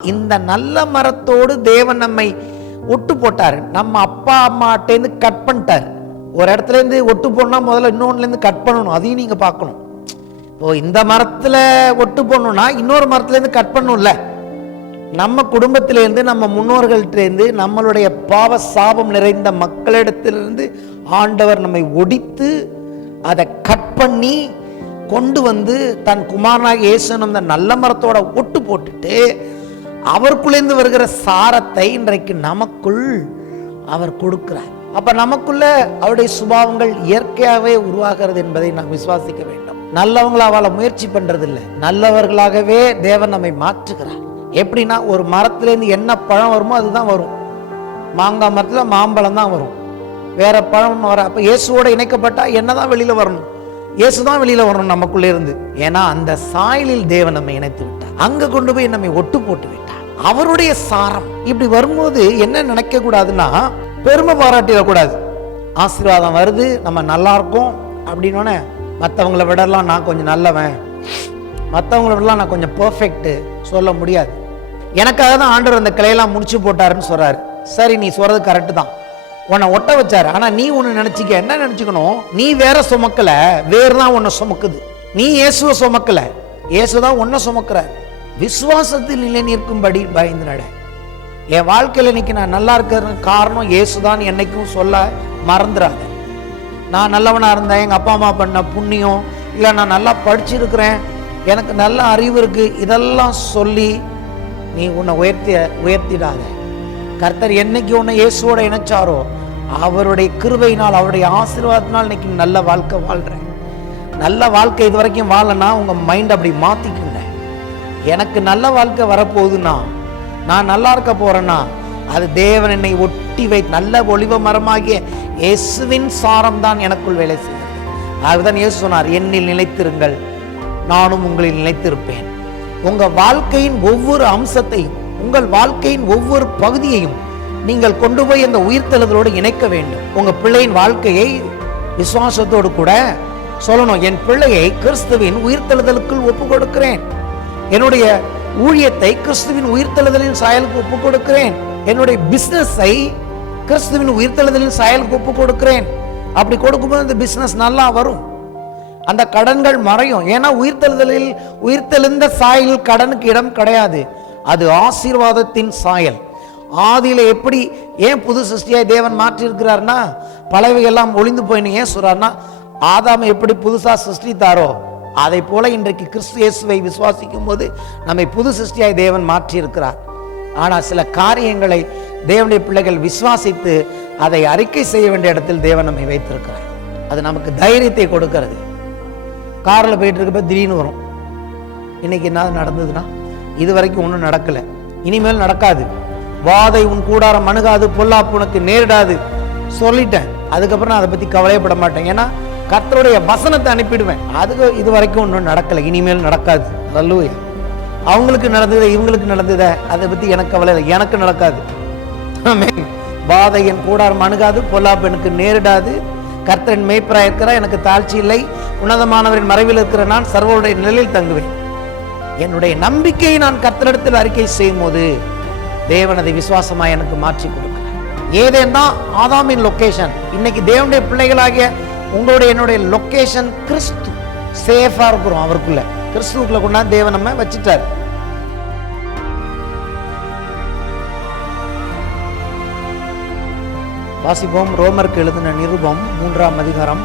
இந்த நல்ல மரத்தோடு தேவன் நம்மை ஒட்டு போட்டார். நம்ம அப்பா அம்மாட்டேருந்து கட் பண்ணிட்டார். ஒரு இடத்துல இருந்து ஒட்டு போடணும்னா முதல்ல இன்னொன்னுல இருந்து கட் பண்ணணும். அதையும் நீங்க பார்க்கணும். இப்போ இந்த மரத்துல ஒட்டு போடணும்னா இன்னொரு மரத்துல இருந்து கட் பண்ணணும்ல. நம்ம குடும்பத்திலேருந்து, நம்ம முன்னோர்கள்ட்டேருந்து, நம்மளுடைய பாவ சாபம் நிறைந்த மக்களிடத்திலிருந்து ஆண்டவர் நம்மை ஒடித்து அதை கட் பண்ணி கொண்டு வந்து தன் குமாரனாக இயேசு அந்த நல்ல மரத்தோட ஒட்டு போட்டுட்டு அவருக்குள்ளேருந்து வருகிற சாரத்தை இன்றைக்கு நமக்குள் அவர் கொடுக்கிறார். அப்ப நமக்குள்ள அவருடைய சுபாவங்கள் இயற்கையாகவே உருவாகிறது என்பதை நாம் விசுவாசிக்க வேண்டும். நல்லவங்கள அவளை முயற்சி பண்றது இல்லை, நல்லவர்களாகவே தேவன் நம்மை மாற்றுகிறார். எப்படின்னா, ஒரு மரத்திலேருந்து என்ன பழம் வருமோ அதுதான் வரும். மாங்காய் மரத்துல மாம்பழம் தான் வரும், வேற பழம் வர. அப்ப இயேசுவோட இணைக்கப்பட்டா என்னதான் வெளியில வரணும்? இயேசுதான் வெளியில வரணும் நமக்குள்ள இருந்து. ஏன்னா அந்த சாயலில் தேவன் நம்மை இணைத்து விட்டார். அங்க கொண்டு போய் நம்மை ஒட்டு போட்டு விட்டார். அவருடைய சாரம் இப்படி வரும்போது என்ன நினைக்க கூடாதுன்னா, பெருமை பாராட்டிடக்கூடாது. ஆசீர்வாதம் வருது, நம்ம நல்லா இருக்கோம் அப்படின்னோடனே மற்றவங்களை விடலாம் நான் கொஞ்சம் நல்லவன், மற்றவங்களை விடலாம் நான் கொஞ்சம் பெர்ஃபெக்ட் சொல்ல முடியாது. எனக்காக தான் ஆண்டவர் அந்த கிளையெல்லாம் முடிச்சு போட்டாருன்னு சொல்றாரு. சரி, நீ சொல்றது கரெக்டு தான், உன்னை ஒட்ட வச்சாரு. ஆனா நீ ஒன்னு நினைச்சிக்க, என்ன நினைச்சுக்கணும்? நீ வேற சுமக்கல, வேறு தான் உன்னை சுமக்குது. நீ இயேசுவை சுமக்கல, இயேசுதான் உன்னை சுமக்கிறார். விசுவாசத்தில் நிலை நிற்கும்படி பயந்து நட. என் வாழ்க்கையில் இன்னைக்கு நான் நல்லா இருக்கிறது காரணம் இயேசுதான் என்னைக்கும் சொல்ல மறந்துடாத. நான் நல்லவனா இருந்தேன், எங்க அப்பா அம்மா பண்ண புண்ணியம், இல்லை நான் நல்லா படிச்சிருக்கிறேன், எனக்கு நல்ல அறிவு இருக்கு, இதெல்லாம் சொல்லி நீ உன்னை உயர்த்திடாத. கர்த்தர் என்னைக்கு உன்னை இயேசுவோட இணைச்சாரோ அவருடைய கிருபையினால், அவருடைய ஆசீர்வாதத்தினால் இன்னைக்கு நல்ல வாழ்க்கை வாழ்றேன். நல்ல வாழ்க்கை இது வரைக்கும் வாழனா உங்க மைண்ட் அப்படி மாத்திக்குங்க. எனக்கு நல்ல வாழ்க்கை வரப்போகுதுன்னா, நான் நல்லா இருக்க போறேன்னா, அது தேவன் என்னை ஒட்டி நல்ல ஒளிவ மரமாகிய இயேசுவின் சாரம் தான் எனக்குள் வேலை செய்யும். அதுதான் இயேசு சொன்னார், என்னில் நிலைத்திருங்கள், நானும் உங்களில் நிலைத்திருப்பேன். உங்க வாழ்க்கையின் ஒவ்வொரு அம்சத்தையும், உங்கள் வாழ்க்கையின் ஒவ்வொரு பகுதியையும் நீங்கள் கொண்டு போய் அந்த உயிர்த்தெழுதலோடு இணைக்க வேண்டும். உங்க பிள்ளையின் வாழ்க்கையை விசுவாசத்தோடு கூட சொல்லணும், என் பிள்ளையை கிறிஸ்துவின் உயிர்த்தெழுதலுக்குள் ஒப்பு கொடுக்கிறேன், என்னுடைய ஊழியத்தை கிறிஸ்துவின் உயிர்த்தெழுதலின் சாயலுக்கு ஒப்பு கொடுக்கிறேன், என்னுடைய பிசினஸை கிறிஸ்துவின் உயிர்த்தெழுதலின் சாயலுக்கு ஒப்பு கொடுக்கிறேன். அப்படி கொடுக்கும்போது அந்த பிசினஸ் நல்லா வரும், அந்த கடன்கள் மறையும். ஏன்னா உயிர்த்தெழுந்த சாயல் கடனுக்கு இடம் கிடையாது, அது ஆசீர்வாதத்தின் சாயல். ஆதியில எப்படி ஏன் புது சிருஷ்டியாய் தேவன் மாற்றி இருக்கிறார்னா, பழையவையெல்லாம் ஒளிந்து போயின்னு ஏன் சொல்றாருன்னா, ஆதாமை எப்படி புதுசா சிருஷ்டித்தாரோ அதை போல இன்றைக்கு கிறிஸ்து இயேசுவை விசுவாசிக்கும் போது நம்மை புது சிருஷ்டியாய் தேவன் மாற்றி இருக்கிறார். ஆனால் சில காரியங்களை தேவனுடைய பிள்ளைகள் விசுவாசித்து அதை அறிக்கை செய்ய வேண்டிய இடத்தில் தேவன் நம்மை வைத்திருக்கிறார். அது நமக்கு தைரியத்தை கொடுக்கிறது. காரில் போயிட்டு இருக்கப்ப திடீர்னு வரும், இன்னைக்கு என்ன நடந்ததுன்னா, இது வரைக்கும் ஒன்றும் நடக்கல, இனிமேல் நடக்காது, வாதை உன் கூடாரம் அணுகாது, பொல்லாப்பு உனக்கு நேரிடாது சொல்லிட்டேன், அதுக்கப்புறம் நான் அதை பத்தி கவலையப்பட மாட்டேன், ஏன்னா கர்த்தருடைய வசனத்தை அனுப்பிடுவேன். அதுக்கு இது வரைக்கும் ஒன்றும் நடக்கல, இனிமேல் நடக்காது. அல்லேலூயா. அவங்களுக்கு நடந்தது, இவங்களுக்கு நடந்தது, அதை பத்தி எனக்கு கவலை இல்லை, எனக்கு நடக்காது. ஆமென். வாதை என் கூடாரம் அணுகாது, பொல்லாப்பு எனக்கு நேரிடாது, கர்த்தரின் மேய்ப்பராய் இருக்கிறார், எனக்கு தாழ்ச்சி இல்லை, உன்னதமானவரின் மறைவில் இருக்கிற நான் சர்வருடைய நிலையில் தங்குவேன். என்னுடைய நம்பிக்கையை நான் கர்த்தரிடத்தில் அறிக்கை செய்யும் போது தேவன் அதை விசுவாசமாய் எனக்கு மாற்றி கொடுக்கிறார். ஏதேன்னா ஆதாமின் லொகேஷன், இன்னைக்கு தேவனுடைய பிள்ளைகளாகிய உங்களுடைய என்னுடைய லொகேஷன் கிறிஸ்து. சேஃபா இருக்கிறோம் அவருக்குள்ள, கிறிஸ்துவுக்குள்ள கொண்டாந்து தேவன் நம்ம வச்சுட்டார். வாசிப்போம். ரோமருக்கு எழுதின நிருபம் 3ஆம் அதிகாரம்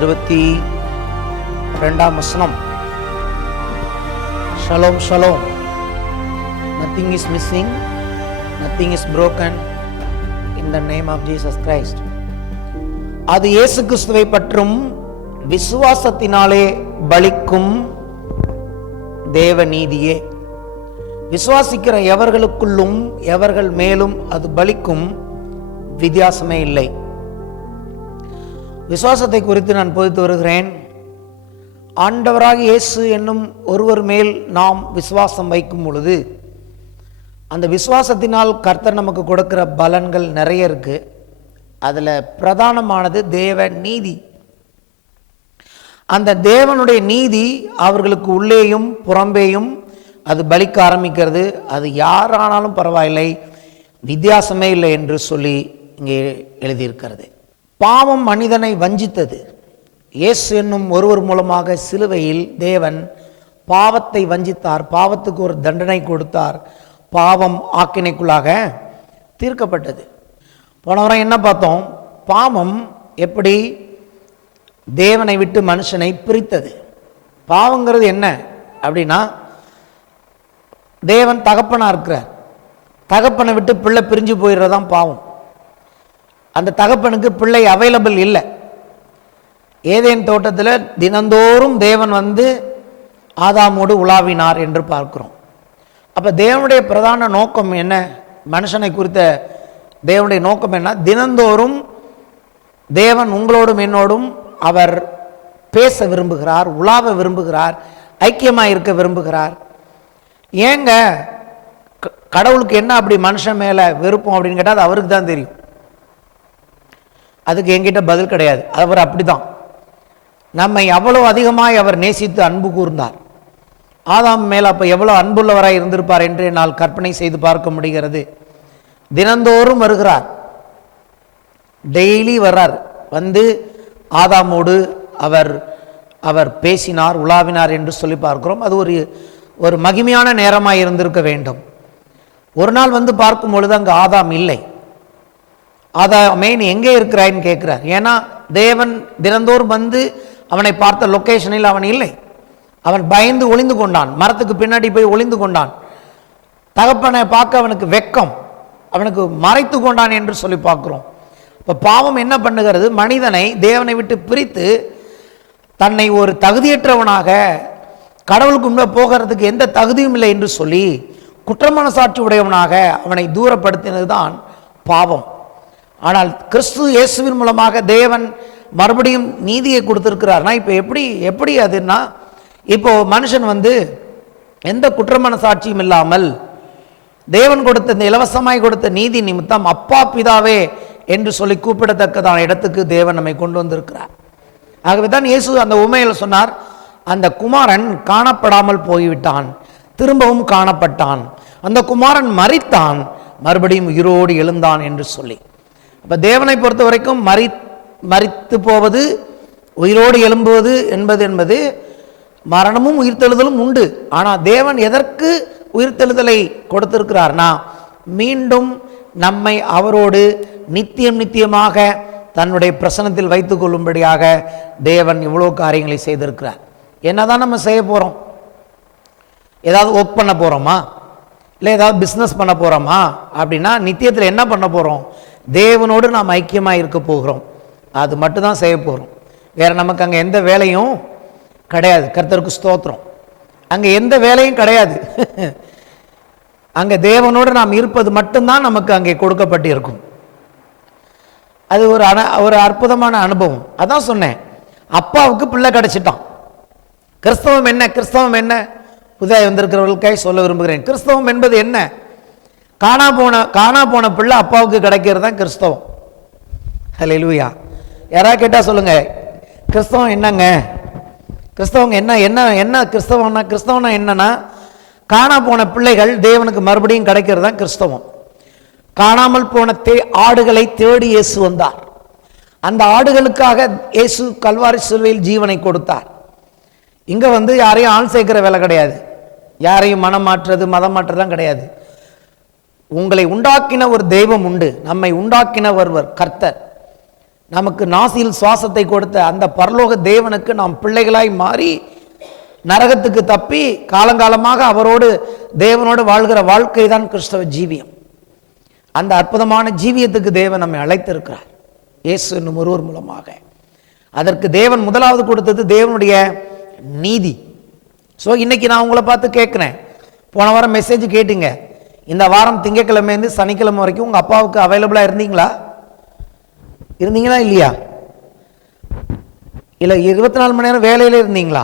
22ஆம் வசனம். Shalom shalom. Nothing is missing, nothing is broken in the name of Jesus Christ. அது இயேசு கிறிஸ்துவை பற்றும் விசுவாசத்தினாலே பலிக்கும் தேவ நீதியே. விசுவாசிக்கிற எவர்களுக்குள்ளும் எவர்கள் மேலும் அது பலிக்கும், வித்தியாசமே இல்லை. விசுவாசத்தை குறித்து நான் போதித்து வருகிறேன். ஆண்டவராக இயேசு என்னும் ஒருவர் மேல் நாம் விசுவாசம் வைக்கும் பொழுது அந்த விசுவாசத்தினால் கர்த்தர் நமக்கு கொடுக்கிற பலன்கள் நிறைய இருக்கு. அதுல பிரதானமானது தேவ நீதி. அந்த தேவனுடைய நீதி அவர்களுக்கு உள்ளேயும் புறம்பேயும் அது பலிக்க ஆரம்பிக்கிறது. அது யாரானாலும் பரவாயில்லை, வித்தியாசமே இல்லை என்று சொல்லி இங்கே எழுதியிருக்கிறது. பாவம் மனிதனை வஞ்சித்தது. இயேசு என்னும் ஒருவர் மூலமாக சிலுவையில் தேவன் பாவத்தை வஞ்சித்தார், பாவத்துக்கு ஒரு தண்டனை கொடுத்தார், பாவம் ஆக்கினைக்குள்ளாக தீர்க்கப்பட்டது. போன வாரம் என்ன பார்த்தோம்? பாவம் எப்படி தேவனை விட்டு மனுஷனை பிரித்தது. பாவங்கிறது என்ன அப்படின்னா, தேவன் தகப்பனா இருக்கிறார், தகப்பனை விட்டு பிள்ளை பிரிஞ்சு போயிடுறதான் பாவம். அந்த தகப்பனுக்கு பிள்ளை அவைலபிள் இல்லை. ஏதேன் தோட்டத்தில் தினந்தோறும் தேவன் வந்து ஆதாமோடு உலாவினார் என்று பார்க்கிறோம். அப்போ தேவனுடைய பிரதான நோக்கம் என்ன? மனுஷனை குறித்த தேவனுடைய நோக்கம் என்ன? தினந்தோறும் தேவன் உங்களோடும் என்னோடும் அவர் பேச விரும்புகிறார், உலாவ விரும்புகிறார், ஐக்கியமாக இருக்க விரும்புகிறார். ஏங்க கடவுளுக்கு என்ன அப்படி மனுஷன் மேலே விருப்பம் அப்படின்னு கேட்டால் அது அவருக்கு தான் தெரியும். அதுக்கு என்கிட்ட பதில் கிடையாது. அவர் அப்படி தான் நம்மை அவ்வளோ அதிகமாய் அவர் நேசித்து அன்பு கூர்ந்தார். ஆதாம் மேலே அப்போ எவ்வளோ அன்புள்ளவராய் இருந்திருப்பார் என்று என்னால் கற்பனை செய்து பார்க்க முடிகிறது. தினந்தோறும் வருகிறார், டெய்லி வர்றார், வந்து ஆதாமோடு அவர் பேசினார், உலாவினார் என்று சொல்லி பார்க்கிறோம். அது ஒரு மகிமையான நேரமாக இருந்திருக்க வேண்டும். ஒரு நாள் வந்து பார்க்கும் பொழுது அங்கே ஆதாம் இல்லை. ஆதாமே நீ எங்கே இருக்கிறாய்ன்னு கேட்கிறார். ஏன்னா தேவன் தினந்தோறும் வந்து அவனை பார்த்த லொக்கேஷனில் அவன் இல்லை. அவன் பயந்து ஒளிந்து கொண்டான், மரத்துக்கு பின்னாடி போய் ஒளிந்து கொண்டான். தகப்பனை பார்க்க அவனுக்கு வெக்கம், அவனுக்கு மறைத்து கொண்டான் என்று சொல்லி பார்க்கிறோம். இப்போ பாவம் என்ன பண்ணுகிறது? மனிதனை தேவனை விட்டு பிரித்து தன்னை ஒரு தகுதியற்றவனாக, கடவுளுக்கு முன்பே போகிறதுக்கு எந்த தகுதியும் இல்லை என்று சொல்லி குற்றமனசாட்சி உடையவனாக அவனை தூரப்படுத்தினது தான் பாவம். ஆனால் கிறிஸ்து இயேசுவின் மூலமாக தேவன் மறுபடியும் நீதியை கொடுத்திருக்கிறார்னா, இப்போ எப்படி அதுன்னா, இப்போ மனுஷன் வந்து எந்த குற்றமனசாட்சியும் இல்லாமல் தேவன் கொடுத்த இந்த இலவசமாய் கொடுத்த நீதி நிமித்தம் அப்பா பிதாவே என்று சொல்லி கூப்பிடத்தக்கதான இடத்துக்கு தேவன் நம்மை கொண்டு வந்திருக்கிறார். ஆகவே தான் இயேசு அந்த உண்மையில் சொன்னார், அந்த குமாரன் காணப்படாமல் போய்விட்டான், திரும்பவும் காணப்பட்டான், அந்த குமாரன் மரித்தான், மறுபடியும் உயிரோடு எழுந்தான் என்று சொல்லி. அப்போ தேவனை பொறுத்த வரைக்கும் மரித்து போவது, உயிரோடு எழும்புவது என்பது மரணமும் உயிர்த்தெழுதலும் உண்டு. ஆனால் தேவன் எதற்கு உயிர்த்தெழுதலை கொடுத்திருக்கிறார்னா, மீண்டும் நம்மை அவரோடு நித்தியமாக தன்னுடைய பிரசனத்தில் வைத்துக் கொள்ளும்படியாக தேவன் இவ்வளோ காரியங்களை செய்திருக்கிறார். என்னதான் நம்ம செய்ய போகிறோம்? ஏதாவது ஒர்க் பண்ண போகிறோமா, இல்லை ஏதாவது பிஸ்னஸ் பண்ண போகிறோமா அப்படின்னா, நித்தியத்தில் என்ன பண்ண போகிறோம்? தேவனோடு நாம் ஐக்கியமாக இருக்க போகிறோம். அது மட்டும்தான் செய்ய போகிறோம். வேறு நமக்கு அங்கே எந்த வேலையும் கிடையாது. கர்த்தருக்கு ஸ்தோத்திரம். அங்கே எந்த வேலையும் கிடையாது. அங்கே தேவனோடு நாம் இருப்பது மட்டும்தான் நமக்கு அங்கே கொடுக்கப்பட்டு இருக்கும். அது ஒரு அற்புதமான அனுபவம். அதான் சொன்னேன், அப்பாவுக்கு பிள்ளை கிடைச்சிட்டான். கிறிஸ்தவம் என்ன? கிறிஸ்தவம் என்ன? புதிய வந்திருக்கிறவர்களுக்காக சொல்ல விரும்புகிறேன். கிறிஸ்தவம் என்பது என்ன? காணா போன பிள்ளை அப்பாவுக்கு கிடைக்கிறது தான் கிறிஸ்தவம். ஹல்லேலூயா. யாராவது கேட்டால் சொல்லுங்க, கிறிஸ்தவம் என்னங்க? கிறிஸ்தவங்க என்ன என்ன என்ன கிறிஸ்தவம்னா, கிறிஸ்தவம்னா என்னன்னா, காணா போன பிள்ளைகள் தேவனுக்கு மறுபடியும் கிடைக்கிறது தான் கிறிஸ்தவம். காணாமல் போன ஆடுகளை தேடி இயேசு வந்தார். அந்த ஆடுகளுக்காக இயேசு கல்வாரி சிலுவையில் ஜீவனை கொடுத்தார். இங்கே வந்து யாரையும் ஆள் சேர்க்கிற வேலை கிடையாது, யாரையும் மனம் மாற்றுறது மதம் மாற்றுறதுலாம் கிடையாது. உங்களை உண்டாக்கின ஒரு தெய்வம் உண்டு, நம்மை உண்டாக்கின ஒருவர் கர்த்தர். நமக்கு நாசியில் சுவாசத்தை கொடுத்த அந்த பரலோக தேவனுக்கு நாம் பிள்ளைகளாய் மாறி நரகத்துக்கு தப்பி காலங்காலமாக அவரோடு தேவனோடு வாழ்கிற வாழ்க்கை தான் கிறிஸ்தவ ஜீவியம். அந்த அற்புதமான ஜீவியத்துக்கு தேவன் நம்மை அழைத்திருக்கிறார் இயேசு என்னும் ஒருவர் மூலமாக. அதற்கு தேவன் முதலாவது கொடுத்தது தேவனுடைய நீதி. ஸோ இன்னைக்கு நான் உங்களை பார்த்து கேட்குறேன், போன வாரம் மெசேஜ் கேட்டீங்க, இந்த வாரம் திங்கக்கிழமைலேருந்து சனிக்கிழமை வரைக்கும் உங்கள் அப்பாவுக்கு அவைலபிளாக இருந்தீங்களா இல்லையா? இல்லை 24 மணி நேரம் வேலையில் இருந்தீங்களா?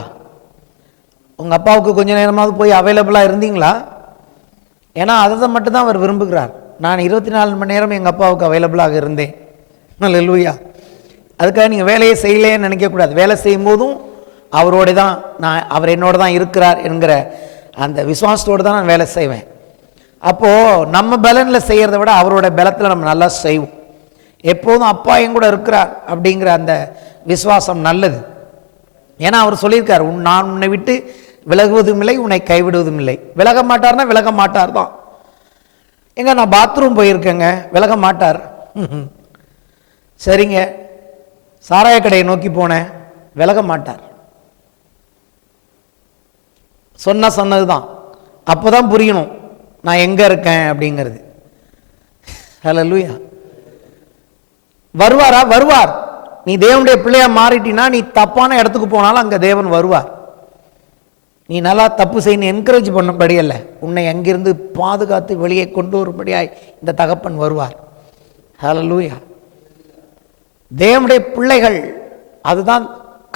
உங்கள் அப்பாவுக்கு கொஞ்சம் நேரமாவது போய் அவைலபிளாக இருந்தீங்களா? ஏன்னா அதை மட்டும்தான் அவர் விரும்புகிறார். நான் 24 மணி நேரம் எங்கள் அப்பாவுக்கு அவைலபிளாக இருந்தேன். அல்லேலூயா. அதுக்காக நீங்கள் வேலையை செய்யலேன்னு நினைக்கக்கூடாது. வேலை செய்யும் போதும் அவரோட தான் அவர் என்னோட தான் இருக்கிறார் என்கிற அந்த விசுவாசத்தோடு தான் நான் வேலை செய்வேன். அப்போது நம்ம பலனில் செய்கிறத விட அவரோட பலத்தில் நம்ம நல்லா செய்வோம். எப்போதும் அப்பா என் கூட இருக்கிறார் அப்படிங்கிற அந்த விசுவாசம் நல்லது. ஏன்னா அவர் சொல்லியிருக்கார், நான் உன்னை விட்டு விலகுவதும் இல்லை, உன்னை கைவிடுவதும் இல்லை. விலக மாட்டார்னா விலக மாட்டார் தான். எங்க நான் பாத்ரூம் போயிருக்கேங்க, விலக மாட்டார். சரிங்க, சாராய கடையை நோக்கி போனேன், விலக மாட்டார். சொன்னது தான். அப்போ தான் புரியணும் நான் எங்கே இருக்கேன் அப்படிங்கிறது. ஹல்லேலூயா. வருவாரா? வருவார். நீ தேவனுடைய பிள்ளையா மாறிட்டினா நீ தப்பான இடத்துக்கு போனாலும் அங்கே தேவன் வருவார். நீ நல்லா தப்பு செய்யணும் என்கரேஜ் பண்ணபடி அல்ல, உன்னை அங்கிருந்து பாதுகாத்து வெளியே கொண்டு வரும்படியாய் இந்த தகப்பன் வருவார். ஹல்லேலூயா. தேவனுடைய பிள்ளைகள், அதுதான்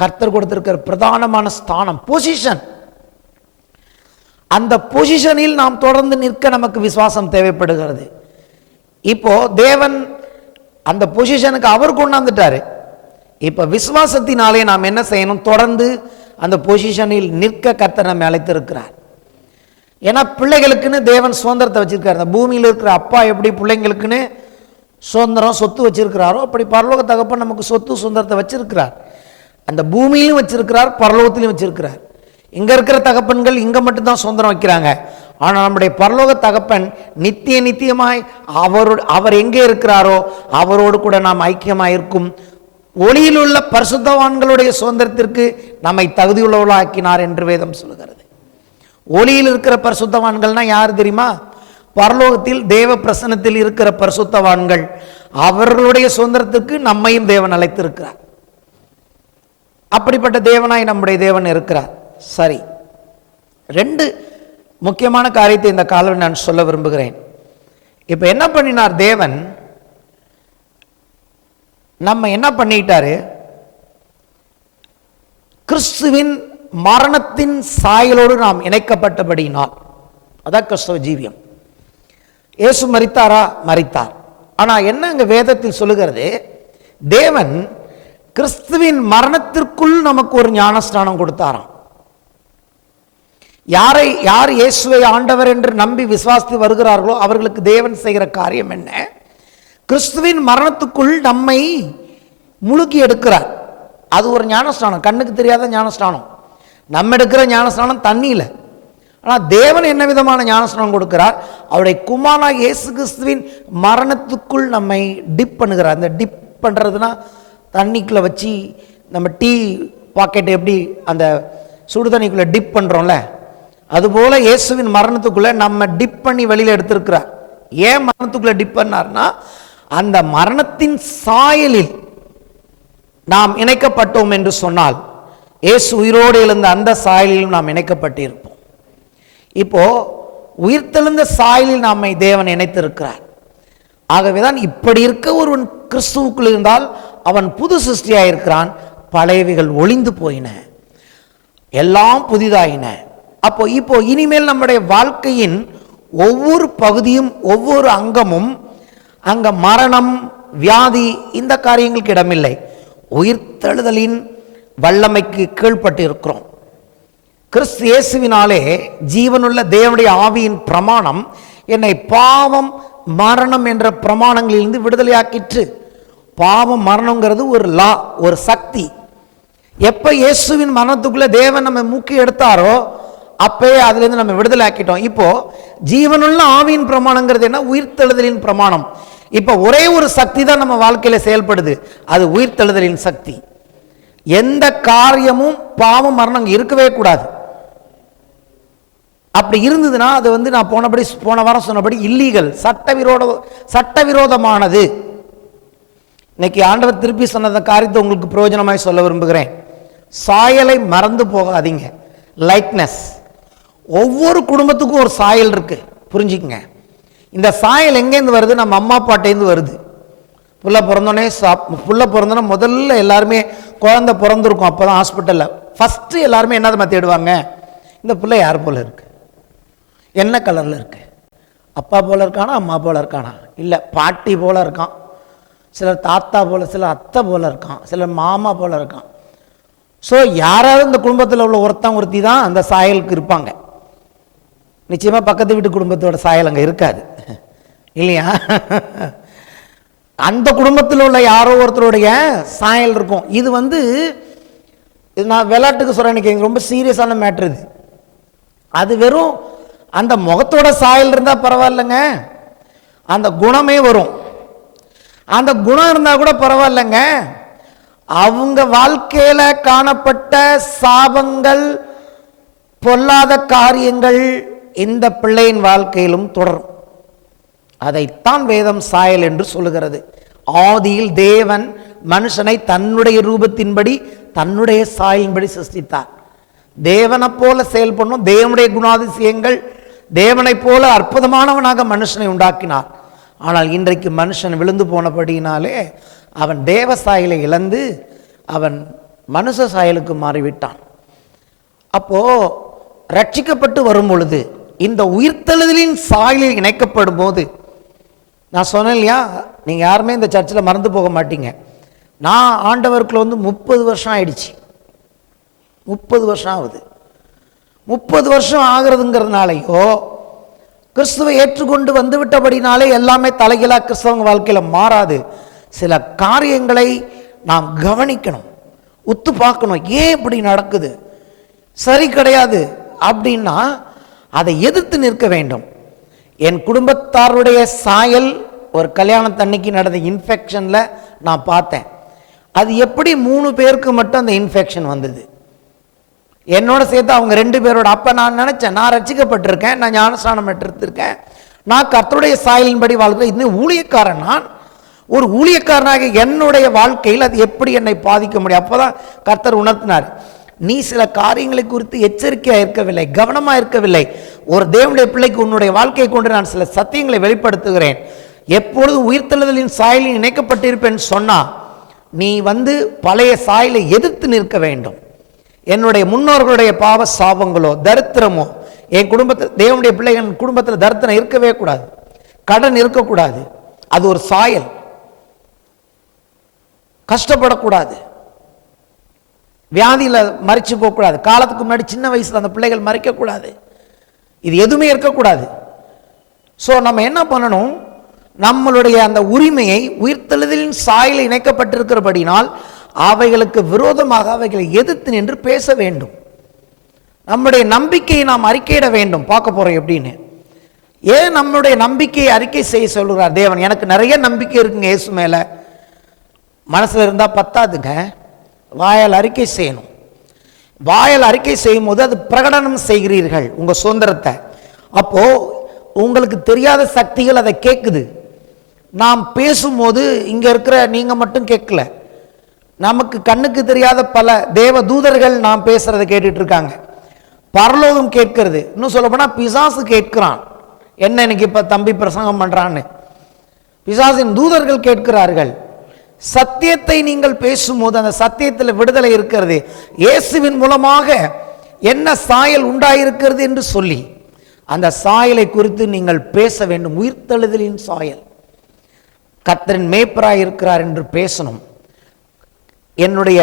கர்த்தர் கொடுத்திருக்கிற பிரதானமான ஸ்தானம், பொசிஷன். அந்த பொசிஷனில் நாம் தொடர்ந்து நிற்க நமக்கு விசுவாசம் தேவைப்படுகிறது. இப்போ தேவன் அந்த பொசிஷனுக்கு அவர் கொண்டாந்துட்டாரு. இப்போ விசுவாசத்தினாலே நாம் என்ன செய்யணும்? தொடர்ந்து அந்த பொசிஷனில் நிற்க கர்த்தர் நம்மை அழைத்திருக்கிறார். ஏன்னா பிள்ளைகளுக்குன்னு தேவன் சுதந்திரத்தை வச்சிருக்காரு. அந்த பூமியில் இருக்கிற அப்பா எப்படி பிள்ளைங்களுக்குன்னு சுதந்திரம் சொத்து வச்சிருக்கிறாரோ, அப்படி பரலோக தகப்பன் நமக்கு சொத்து சுதந்திரத்தை வச்சிருக்கிறார். அந்த பூமியிலும் வச்சிருக்கிறார், பரலோகத்திலும் வச்சிருக்கிறார். இங்க இருக்கிற தகப்பன்கள் இங்க மட்டும்தான் சுதந்திரம் வைக்கிறாங்க. ஆனால் நம்முடைய பரலோக தகப்பன் நித்தியமாய் அவர் எங்கே இருக்கிறாரோ அவரோடு கூட நாம் ஐக்கியமாயிருக்கும் ஒளியில் உள்ள பரிசுத்தவான்களுடைய சுதந்திரத்திற்கு நம்மை தகுதியுள்ளவர்களாக்கினார் என்று வேதம் சொல்கிறது. ஒளியில் இருக்கிற பரிசுத்தவான்கள்னா யார் தெரியுமா? பரலோகத்தில் தேவ பிரசன்னத்தில் இருக்கிற பரிசுத்தவான்கள். அவர்களுடைய சுதந்திரத்திற்கு நம்மையும் தேவன் அழைத்திருக்கிறார். அப்படிப்பட்ட தேவனாய் நம்முடைய தேவன் இருக்கிறார். சரி, ரெண்டு முக்கியமான காரியத்தை இந்த காலையில் நான் சொல்ல விரும்புகிறேன். இப்ப என்ன பண்ணினார் தேவன்? நம்ம என்ன பண்ணிட்டாரு? கிறிஸ்துவின் மரணத்தின் சாயலோடு நாம் இணைக்கப்பட்டபடியினால், அதான் கிறிஸ்தவ ஜீவியம். இயேசு மரித்தாரா? மரித்தார். ஆனா என்ன அங்க வேதத்தில் சொல்லுகிறது? தேவன் கிறிஸ்துவின் மரணத்திற்குள் நமக்கு ஒரு ஞானஸ்நானம் கொடுத்தாராம். யார் இயேசுவை ஆண்டவர் என்று நம்பி விசுவாசித்து வருகிறார்களோ அவர்களுக்கு தேவன் செய்கிற காரியம் என்ன? கிறிஸ்துவின் மரணத்துக்குள் நம்மை முழுக்கி எடுக்கிறார். அது ஒரு ஞானஸ்நானம், கண்ணுக்கு தெரியாத ஞானஸ்நானம். நம்ம எடுக்கிற ஞானஸ்நானம் தண்ணியில். ஆனால் தேவன் என்ன விதமான ஞானஸ்நானம் கொடுக்கிறார்? அவருடைய குமாரா இயேசு கிறிஸ்துவின் மரணத்துக்குள் நம்மை டிப் பண்ணுகிறார். அந்த டிப் பண்ணுறதுனா தண்ணிக்குள்ளே வச்சு நம்ம டீ பாக்கெட் எப்படி அந்த சுடு தண்ணிக்குள்ளே டிப் பண்ணுறோம்ல, அதுபோல இயேசுவின் மரணத்துக்குள்ளே நம்ம டிப் பண்ணி வெளியில் எடுத்திருக்கிறார். ஏன் மரணத்துக்குள்ளே டிப் பண்ணார்னா, அந்த மரணத்தின் சாயலில் நாம் இணைக்கப்பட்டோம் என்று சொன்னால், இயேசு உயிரோடு எழுந்த அந்த சாயலிலும் நாம் இணைக்கப்பட்டிருப்போம். இப்போ உயிர்த்தெழுந்த சாயலில் நம்மை தேவன் இணைத்திருக்கிறார். ஆகவேதான் இப்படி இருக்க ஒருவன் கிறிஸ்துவுக்குள் இருந்தால் அவன் புது சிருஷ்டியாயிருக்கிறான், பழையவைகள் ஒளிந்து போயின, எல்லாம் புதிதாயின. இப்போ இனிமேல் நம்முடைய வாழ்க்கையின் ஒவ்வொரு பகுதியும் ஒவ்வொரு அங்கமும், அங்க மரணம் வியாதி இந்த காரியங்களுக்கு இடமில்லை. உயிர்த்தெழுதலின் வல்லமைக்கு கீழ்பட்டு இருக்கிறோம். கிறிஸ்து இயேசுவினாலே ஜீவனுள்ள தேவனுடைய ஆவியின் பிரமாணம் என்னை பாவம் மரணம் என்ற பிரமாணங்களிலிருந்து விடுதலையாக்கிற்று. பாவம் மரணங்கிறது ஒரு லா, ஒரு சக்தி. எப்ப இயேசுவின் மரணத்துக்குள்ள தேவன் நம்ம மூக்கி எடுத்தாரோ அப்பயே அதுலேருந்து நம்ம விடுதலை ஆக்கிட்டோம். இப்போ ஜீவனுள்ள ஆவியின் பிரமாணங்கிறது என்ன? உயிர்த்தெழுதலின் பிரமாணம். இப்போ ஒரே ஒரு சக்தி தான் நம்ம வாழ்க்கையில செயல்படுது, அது உயிர்த்தெழுதலின் சக்தி. எந்த காரியமும் பாவம் மரணம் இருக்கவே கூடாது. அப்படி இருந்ததுன்னா அது நான் போன வாரம் சொன்னபடி இல்லீகல், சட்டவிரோதமானது. இன்னைக்கு ஆண்டவர் திருப்பி சொன்ன காரியத்தை உங்களுக்கு பிரயோஜனமாய் சொல்ல விரும்புகிறேன். சாயலை மறந்து போகாதீங்க. லைக்னஸ். ஒவ்வொரு குடும்பத்துக்கும் ஒரு சாயல் இருக்கு, புரிஞ்சுக்குங்க. இந்த சாயல் எங்கேருந்து வருது? நம்ம அம்மா அப்பாட்டேருந்து வருது. புள்ள பிறந்தோடனே முதல்ல எல்லாருமே குழந்தை பிறந்திருக்கும், அப்போதான் ஹாஸ்பிட்டலில் ஃபஸ்ட்டு எல்லாருமே என்னதை தேடுவாங்க? இந்த பிள்ளை யார் போல இருக்கு, என்ன கலரில் இருக்கு, அப்பா போல இருக்கானா அம்மா போல இருக்கானா, இல்லை பாட்டி போல இருக்கான், சிலர் தாத்தா போல, சிலர் அத்தை போல இருக்கான், சிலர் மாமா போல இருக்கான். ஸோ யாராவது இந்த குடும்பத்தில் உள்ள ஒருத்தி தான் அந்த சாயலுக்கு இருப்பாங்க. நிச்சயமாக பக்கத்து வீட்டு குடும்பத்தோட சாயல் அங்கே இருக்காது இல்லையா? அந்த குடும்பத்தில் உள்ள யாரோ ஒருத்தருடைய சாயல் இருக்கும். இது நான் விளையாட்டுக்கு சொல்கிறேன், எனக்கு ரொம்ப சீரியஸான மேட்ரு இது. அது வெறும் அந்த முகத்தோட சாயல் இருந்தால் பரவாயில்லைங்க, அந்த குணமே வரும். அந்த குணம் இருந்தால் கூட பரவாயில்லைங்க, அவங்க வாழ்க்கையில் காணப்பட்ட சாபங்கள், பொல்லாத காரியங்கள் இந்த பிள்ளையின் வாழ்க்கையிலும் தொடரும். அதைத்தான் வேதம் சாயல் என்று சொல்லுகிறது. ஆதியில் தேவன் மனுஷனை தன்னுடைய ரூபத்தின்படி தன்னுடைய சாயலின்படி சிருஷ்டித்தார். தேவனை போல செயல்படணும், தேவனுடைய குணாதிசயங்கள், தேவனை போல அற்புதமானவனாக மனுஷனை உண்டாக்கினார். ஆனால் இன்றைக்கு மனுஷன் விழுந்து போனபடியினாலே அவன் தேவ சாயலை இழந்து அவன் மனுஷ சாயலுக்கு மாறிவிட்டான். அப்போ ரட்சிக்கப்பட்டு வரும் பொழுது இந்த உயிர்த்தெழுதலின் சாயலில் இணைக்கப்படும் போது, நான் சொன்னேன் இல்லையா, நீங்கள் யாருமே இந்த சர்ச்சில் மறந்து போக மாட்டீங்க. நான் ஆண்டவருக்குள்ள 30 வருஷம் ஆயிடுச்சு. 30 வருஷம் ஆகுது. 30 வருஷம் ஆகிறதுங்கிறதுனாலையோ கிறிஸ்துவை ஏற்றுக்கொண்டு வந்து விட்டபடினாலே எல்லாமே தலைகீழாக கிறிஸ்தவங்க வாழ்க்கையில் மாறாது. சில காரியங்களை நாம் கவனிக்கணும், உத்து பார்க்கணும். ஏன் இப்படி நடக்குது, சரி கிடையாது அப்படின்னா அதை எதிர்த்து நிற்க வேண்டும். என் குடும்பத்தாருடைய சாயல் ஒரு கல்யாணத்தன்னைக்கு நடந்த இன்ஃபெக்ஷனில் நான் பார்த்தேன். அது எப்படி 3 பேருக்கு மட்டும் அந்த இன்ஃபெக்ஷன் வந்தது, என்னோட சேர்த்து அவங்க 2 பேரோட. அப்போ நான் நினச்சேன், நான் ரட்சிக்கப்பட்டிருக்கேன், நான் ஞானஸ்நானம் எடுத்திருக்கேன், நான் கர்த்தருடைய சாயலின்படி வாழ்கிறேன், இன்னும் ஊழியக்காரன், நான் ஒரு ஊழியக்காரனாக என்னுடைய வாழ்க்கையில் அது எப்படி என்னை பாதிக்க முடியும்? அப்போ தான் கர்த்தர் உணர்த்தினார், நீ சில காரியங்களை குறித்து எச்சரிக்கையாக இருக்கவில்லை, கவனமாக இருக்கவில்லை. ஒரு தேவனுடைய பிள்ளைக்கு உன்னுடைய வாழ்க்கையை கொண்டு நான் சில சத்தியங்களை வெளிப்படுத்துகிறேன். எப்பொழுதும் உயிர்த்தெழுதலின் சாயலில் இணைக்கப்பட்டிருப்பேன்னு சொன்னா நீ பழைய சாயலை எதிர்த்து நிற்க வேண்டும். என்னுடைய முன்னோர்களுடைய பாவ சாபங்களோ தரித்திரமோ என் குடும்பத்தில், தேவனுடைய பிள்ளைகள் குடும்பத்தில் தரித்திரம் இருக்கவே கூடாது, கடன் இருக்கக்கூடாது, அது ஒரு சாயல். கஷ்டப்படக்கூடாது, வியாதியில் மறிச்சு போகக்கூடாது, காலத்துக்கு முன்னாடி சின்ன வயசில் அந்த பிள்ளைகள் மறிக்கக்கூடாது, இது எதுவுமே இருக்கக்கூடாது. ஸோ நம்ம என்ன பண்ணணும், நம்மளுடைய அந்த உரிமையை உயிர்த்தெழுதலின் சாயலில் இணைக்கப்பட்டிருக்கிறபடினால் அவைகளுக்கு விரோதமாக அவைகளை எதிர்த்து நின்று பேச வேண்டும். நம்முடைய நம்பிக்கையை நாம் அறிக்கையிட வேண்டும். பார்க்க போறோம் எப்படின்னு. ஏன் நம்முடைய நம்பிக்கையை அறிக்கை செய்ய சொல்கிறார் தேவன்? எனக்கு நிறைய நம்பிக்கை இருக்குங்க இயேசு மேல, மனசுல இருந்தால் பத்தாதுங்க, வாயால் அறிக்கை செய்யணும். வாயால் அறிக்கை செய்யும் போது அது பிரகடனம் செய்கிறீர்கள் உங்க சுதந்திரத்தை. அப்போ உங்களுக்கு தெரியாத சக்திகள் அதை கேட்குது. நாம் பேசும்போது இங்க இருக்கிற நீங்க மட்டும் கேட்கல, நமக்கு கண்ணுக்கு தெரியாத பல தேவ தூதர்கள் நாம் பேசுறதை கேட்டுட்டு இருக்காங்க. பரலோகம் கேட்கிறது. இன்னும் சொல்ல போனா பிசாசு கேட்கிறான், என்ன இன்னைக்கு இப்ப தம்பி பிரசங்கம் பண்றான்னு. பிசாசின் தூதர்கள் கேட்கிறார்கள். சத்தியத்தை நீங்கள் பேசும்போது அந்த சத்தியத்தில் விடுதலை இருக்கிறது. இயேசுவின் மூலமாக என்ன சாயல் உண்டாயிருக்கிறது என்று சொல்லி அந்த சாயலை குறித்து நீங்கள் பேச வேண்டும். உயிர்த்தெழுதலின் சாயல், கர்த்தரின் மேய்ப்பராய் இருக்கிறார் என்று பேசணும். என்னுடைய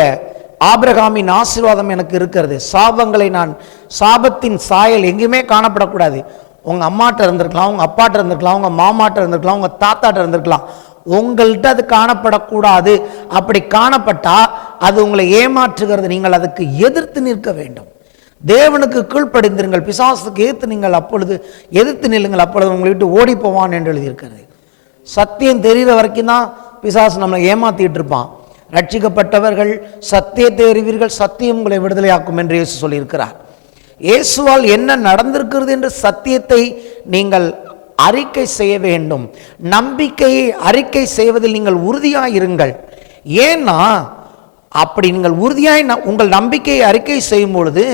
ஆபிரகாமின் ஆசீர்வாதம் எனக்கு இருக்கிறது. சாபங்களை நான், சாபத்தின் சாயல் எங்கேயுமே காணப்படக்கூடாது. உங்க அம்மாட்ட இருந்திருக்கலாம், உங்க அப்பாட்ட இருந்திருக்கலாம், உங்க மாமாட்ட இருந்திருக்கலாம், உங்க தாத்தாட்ட இருந்திருக்கலாம், உங்கள்கிட்ட அது காணப்படக்கூடாது. அப்படி காணப்பட்டா அது உங்களை ஏமாற்றுகிறது. நீங்கள் அதுக்கு எதிர்த்து நிற்க வேண்டும். தேவனுக்கு கீழ்ப்படிந்திருங்கள், பிசாசுக்கு ஏற்று நீங்கள் அப்பொழுது எதிர்த்து நில்லுங்கள், அப்பொழுது உங்களை விட்டு ஓடி போவான் என்று எழுதியிருக்கிறது. சத்தியம் தெரிகிற வரைக்கும் தான் பிசாசு நம்மளை ஏமாத்திட்டு இருப்பான். ரட்சிக்கப்பட்டவர்கள் சத்தியத்தை அறிவீர்கள், சத்தியம் உங்களை விடுதலையாக்கும் என்று இயேசு சொல்லியிருக்கிறார். இயேசுவால் என்ன நடந்திருக்கிறது என்று சத்தியத்தை நீங்கள் அறிக்கை செய்ய வேண்டும். நம்பிக்கையை அறிக்கை செய்வதில் நீங்கள் உறுதியாய் இருங்கள். ஏன்னா அப்படி நீங்கள் உறுதியாய் உங்கள் நம்பிக்கையை அறிக்கை செய்யும் பொழுது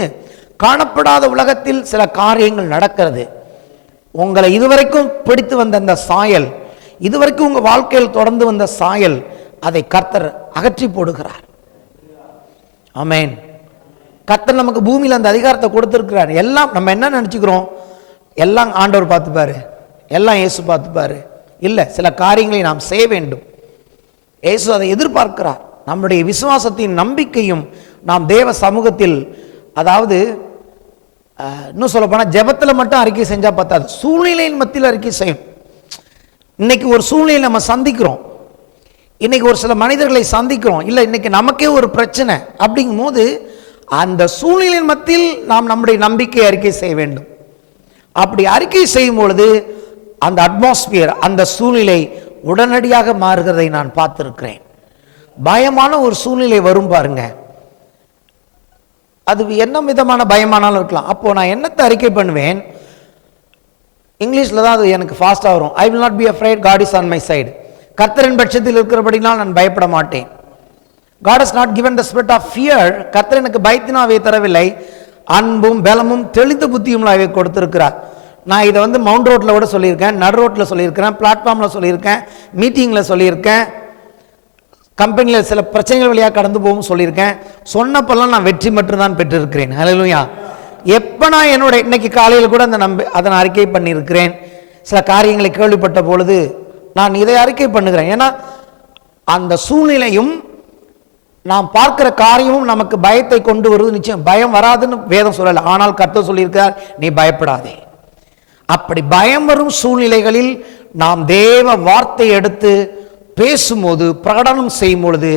காணப்படாத உலகத்தில் சில காரியங்கள் நடக்கிறது. உங்களை இதுவரைக்கும் பிடித்து வந்த அந்த சாயல், இதுவரைக்கும் உங்க வாழ்க்கையில் தொடர்ந்து வந்த சாயல், அதை கர்த்தர் அகற்றி போடுகிறார். ஆமென். கர்த்தர் நமக்கு பூமியில் அந்த அதிகாரத்தை கொடுத்திருக்கிறார். எல்லாம் நம்ம என்ன நினைச்சுக்கிறோம், எல்லாம் ஆண்டவர் பார்த்துப்பாரு, எல்லாம் இயேசு பார்த்துப்பாரு. இல்லை, சில காரியங்களை நாம் செய்ய வேண்டும். இயேசு அதை எதிர்பார்க்கிறார். நம்முடைய விசுவாசத்தின் நம்பிக்கையும் நாம் தேவ சமூகத்தில், அதாவது இன்னும் சொல்ல போனால் ஜெபத்தில் மட்டும் அறிக்கை செஞ்சால் பத்தாது, சூழ்நிலையின் மத்தியில் அறிக்கை செய்யும். இன்னைக்கு ஒரு சூழ்நிலையை நம்ம சந்திக்கிறோம், இன்னைக்கு ஒரு சில மனிதர்களை சந்திக்கிறோம், இல்லை இன்னைக்கு நமக்கே ஒரு பிரச்சனை அப்படிங்கும் போது அந்த சூழ்நிலையின் மத்தியில் நாம் நம்முடைய நம்பிக்கை அறிக்கை செய்ய வேண்டும். அப்படி அறிக்கை செய்யும் பொழுது அந்த அட்மாஸ்பியர், அந்த சூழ்நிலை உடனடியாக மாறுகிறதை நான் பார்த்திருக்கிறேன். பயமான ஒரு சூழ்நிலை வரும் பாருங்க, அது என்ன விதமான பயமானாலும் இருக்கலாம். அப்போ நான் என்னத்தை அறிக்கை பண்ணுவேன், இங்கிலீஷில் தான் அது எனக்கு ஃபாஸ்ட்டாக வரும். I will not be afraid, God is on my side. கர்த்தரின் பட்சத்தில் இருக்கிறபடினால் நான் பயப்பட மாட்டேன். God has not given the spirit of fear. கர்த்தர் எனக்கு பயத்தினாவே தரவில்லை, அன்பும் பலமும் தெளிந்த புத்தியும் அவை கொடுத்திருக்கிறார். நான் இதை மவுண்ட் ரோட்டில் கூட சொல்லியிருக்கேன், நடு ரோட்டில் சொல்லியிருக்கிறேன், பிளாட்ஃபார்மில் சொல்லியிருக்கேன், மீட்டிங்கில் சொல்லியிருக்கேன், கம்பெனியில் சில பிரச்சனைகள் வழியாக கடந்து போகும் சொல்லியிருக்கேன். சொன்னப்பெல்லாம் நான் வெற்றி மட்டும்தான் பெற்றிருக்கிறேன். ஹல்லேலூயா. எப்போ நான் என்னோட இன்னைக்கு காலையில் கூட அதை நான் அறிக்கை பண்ணியிருக்கிறேன். சில காரியங்களை கேள்விப்பட்ட பொழுது நான் இதை அறிக்கை பண்ணுகிறேன். ஏன்னா அந்த சூழ்நிலையும் நாம் பார்க்கிற காரியமும் நமக்கு பயத்தை கொண்டு வருவது நிச்சயம். பயம் வராதுன்னு வேதம் சொல்லலை, ஆனால் கர்த்தர் சொல்லியிருக்கிறார், நீ பயப்படாதே. அப்படி பயம் வரும் சூழ்நிலைகளில் நாம் தேவ வார்த்தை எடுத்து பேசும்போது, பிரகடனம் செய்யும் பொழுது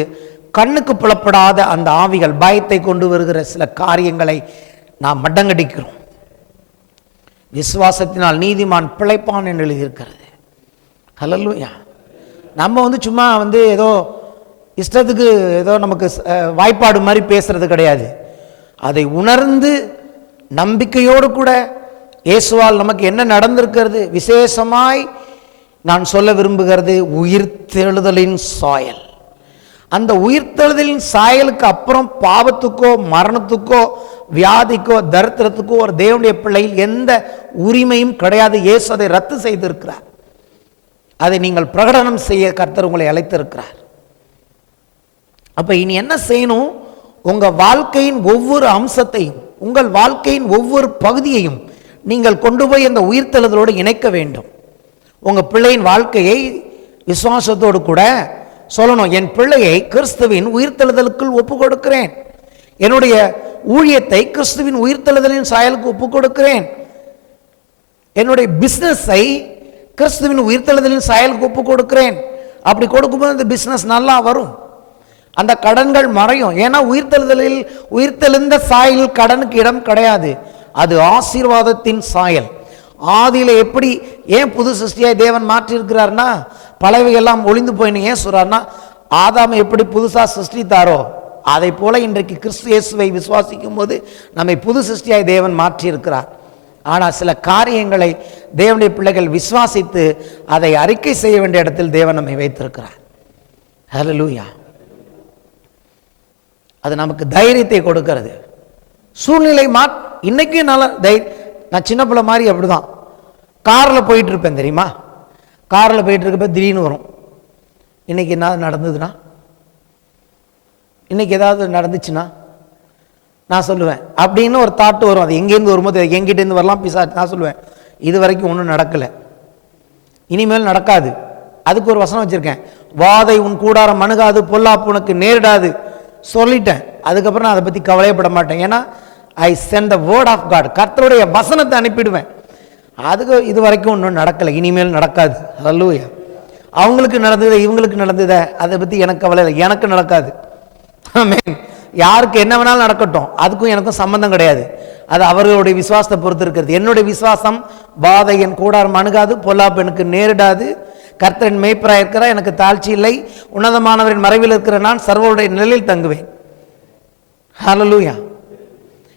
கண்ணுக்கு புலப்படாத அந்த ஆவிகள், பயத்தை கொண்டு வருகிற சில காரியங்களை நாம் மடங்கடிக்கிறோம். விசுவாசத்தினால் நீதிமான் பிழைப்பான் என்று எழுதியிருக்கிறது. ஹல்லேலூயா. நம்ம சும்மா ஏதோ இஷ்டத்துக்கு ஏதோ நமக்கு வாய்ப்பாடு மாதிரி பேசுறது கிடையாது. அதை உணர்ந்து நம்பிக்கையோடு கூட இயேசுவால் நமக்கு என்ன நடந்திருக்கிறது, விசேஷமாய் நான் சொல்ல விரும்புகிறது உயிர்த்தெழுதலின் சாயல். அந்த உயிர்த்தெழுதலின் சாயலுக்கு அப்புறம் பாவத்துக்கோ மரணத்துக்கோ வியாதிக்கோ தரித்திரத்துக்கோ ஒரு தேவனுடைய பிள்ளையில் எந்த உரிமையும் கிடையாது. இயேசு அதை ரத்து செய்திருக்கிறார். அதை நீங்கள் பிரகடனம் செய்ய கர்த்தர் உங்களை அழைத்திருக்கிறார். அப்ப இனி என்ன செய்யணும், உங்க வாழ்க்கையின் ஒவ்வொரு அம்சத்தையும், உங்கள் வாழ்க்கையின் ஒவ்வொரு பகுதியையும் நீங்கள் கொண்டு போய் அந்த உயிர்த்தெழுதலோடு இணைக்க வேண்டும். உங்க பிள்ளையின் வாழ்க்கையை விசுவாசத்தோடு கூட சொல்லணும், என் பிள்ளையை கிறிஸ்துவின் உயிர்த்தெழுதலுக்குள் ஒப்பு கொடுக்கிறேன், என்னுடைய ஊழியத்தை கிறிஸ்துவின் உயிர்த்தெழுதலின் சாயலுக்கு ஒப்பு கொடுக்கிறேன், என்னுடைய பிசினஸை கிறிஸ்துவின் உயிர்த்தெழுதலின் சாயலுக்கு ஒப்பு கொடுக்கிறேன். அப்படி கொடுக்கும்போது அந்த பிசினஸ் நல்லா வரும், அந்த கடன்கள் மறையும். ஏன்னா உயிர்த்தெழுந்த சாயல் கடனுக்கு இடம் கிடையாது, அது ஆசீர்வாதத்தின் சாயல். ஆதியில எப்படி ஏன் புது சிருஷ்டியாய் தேவன் மாற்றி இருக்கிறார்னா, பழையவையெல்லாம் ஒளிந்து போயின்னு ஏன் சொல்றாருன்னா, ஆதாமை எப்படி புதுசா சிருஷ்டித்தாரோ அதை போல இன்றைக்கு கிறிஸ்து இயேசுவை விசுவாசிக்கும் போது நம்மை புது சிருஷ்டியாய் தேவன் மாற்றி இருக்கிறார். ஆனால் சில காரியங்களை தேவனுடைய பிள்ளைகள் விசுவாசித்து அதை அறிக்கை செய்ய வேண்டிய இடத்தில் தேவன் நம்மை வைத்திருக்கிறார். ஹல்லேலூயா. அது நமக்கு தைரியத்தை கொடுக்கிறது. சூழ்நிலை இன்னைக்கு நான் சின்ன பிள்ளை மாதிரி அப்படிதான் காரில் போயிட்டு இருப்பேன் தெரியுமா. காரில் போயிட்டு இருக்கப்ப திடீர்னு வரும், இன்னைக்கு என்ன நடந்ததுன்னா, இன்னைக்கு ஏதாவது நடந்துச்சுன்னா நான் சொல்லுவேன் அப்படின்னு ஒரு தாட்டு வரும். அது எங்கேருந்து வரும்போது எங்கிட்டேருந்து வரலாம் பிசாசு. நான் சொல்லுவேன், இது வரைக்கும் ஒன்றும் நடக்கலை, இனிமேல் நடக்காது. அதுக்கு ஒரு வசனம் வச்சிருக்கேன், வாதை உன் கூடாரம் அணுகாது, பொல்லாப்பு உனக்கு நேரிடாது சொல்லிட்டேன். அதுக்கப்புறம் நான் அதை பற்றி கவலையப்பட மாட்டேன். ஏன்னா I sent the word of God, கர்த்தருடைய வசனத்தை அனுப்பிடுவேன். அதுக்கு இது வரைக்கும் ஒன்றும் நடக்கலை, இனிமேல் நடக்காது. ஹல்லேலூயா. அவங்களுக்கு நடந்தது இவங்களுக்கு நடந்ததை அதை பற்றி எனக்கு கவலை இல்லை, எனக்கு நடக்காது. ஆமென். யாருக்கு என்ன வேணாலும் நடக்கட்டும், அதுக்கும் எனக்கும் சம்பந்தம் கிடையாது. அது அவர்களுடைய விசுவாசத்தை பொறுத்து இருக்கிறது. என்னுடைய விசுவாசம், வாதை என் கூடாரம் அணுகாது, பொல்லாப்பு எனக்கு நேரிடாது, கர்த்தரின் மேய்ப்பராக இருக்கிறார், எனக்கு தாழ்ச்சி இல்லை, உன்னதமானவரின் மறைவில் இருக்கிற நான் சர்வருடைய நிலையில் தங்குவேன். ஹல்லேலூயா.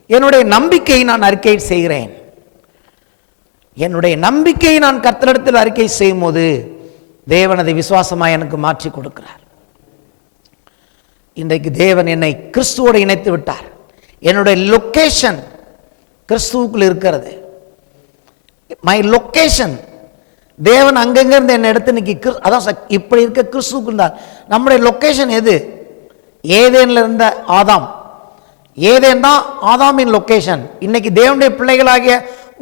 என்னுடைய நம்பிக்கையை நான் அறிக்கை செய்கிறேன். என்னுடைய நம்பிக்கையை நான் கர்த்தரிடத்தில் அறிக்கை செய்யும் போது தேவன் அதை விசுவாசமாக எனக்கு மாற்றி கொடுக்கிறார். இன்றைக்கு தேவன் என்னை கிறிஸ்துவோடு இணைத்து விட்டார். என்னுடைய லொக்கேஷன் கிறிஸ்துவுக்குள் இருக்கிறது. மை லொக்கேஷன் தேவன் அங்கங்கிருந்து என்னை எடுத்து இன்னைக்கு அதான் இப்படி இருக்க கிறிஸ்துவுக்குள் தான். நம்முடைய லொக்கேஷன் எது? ஏதேன்ல இருந்த ஆதாம். ஏதேன் தான் ஆதாமின் லொக்கேஷன். இன்னைக்கு தேவனுடைய பிள்ளைகளாகிய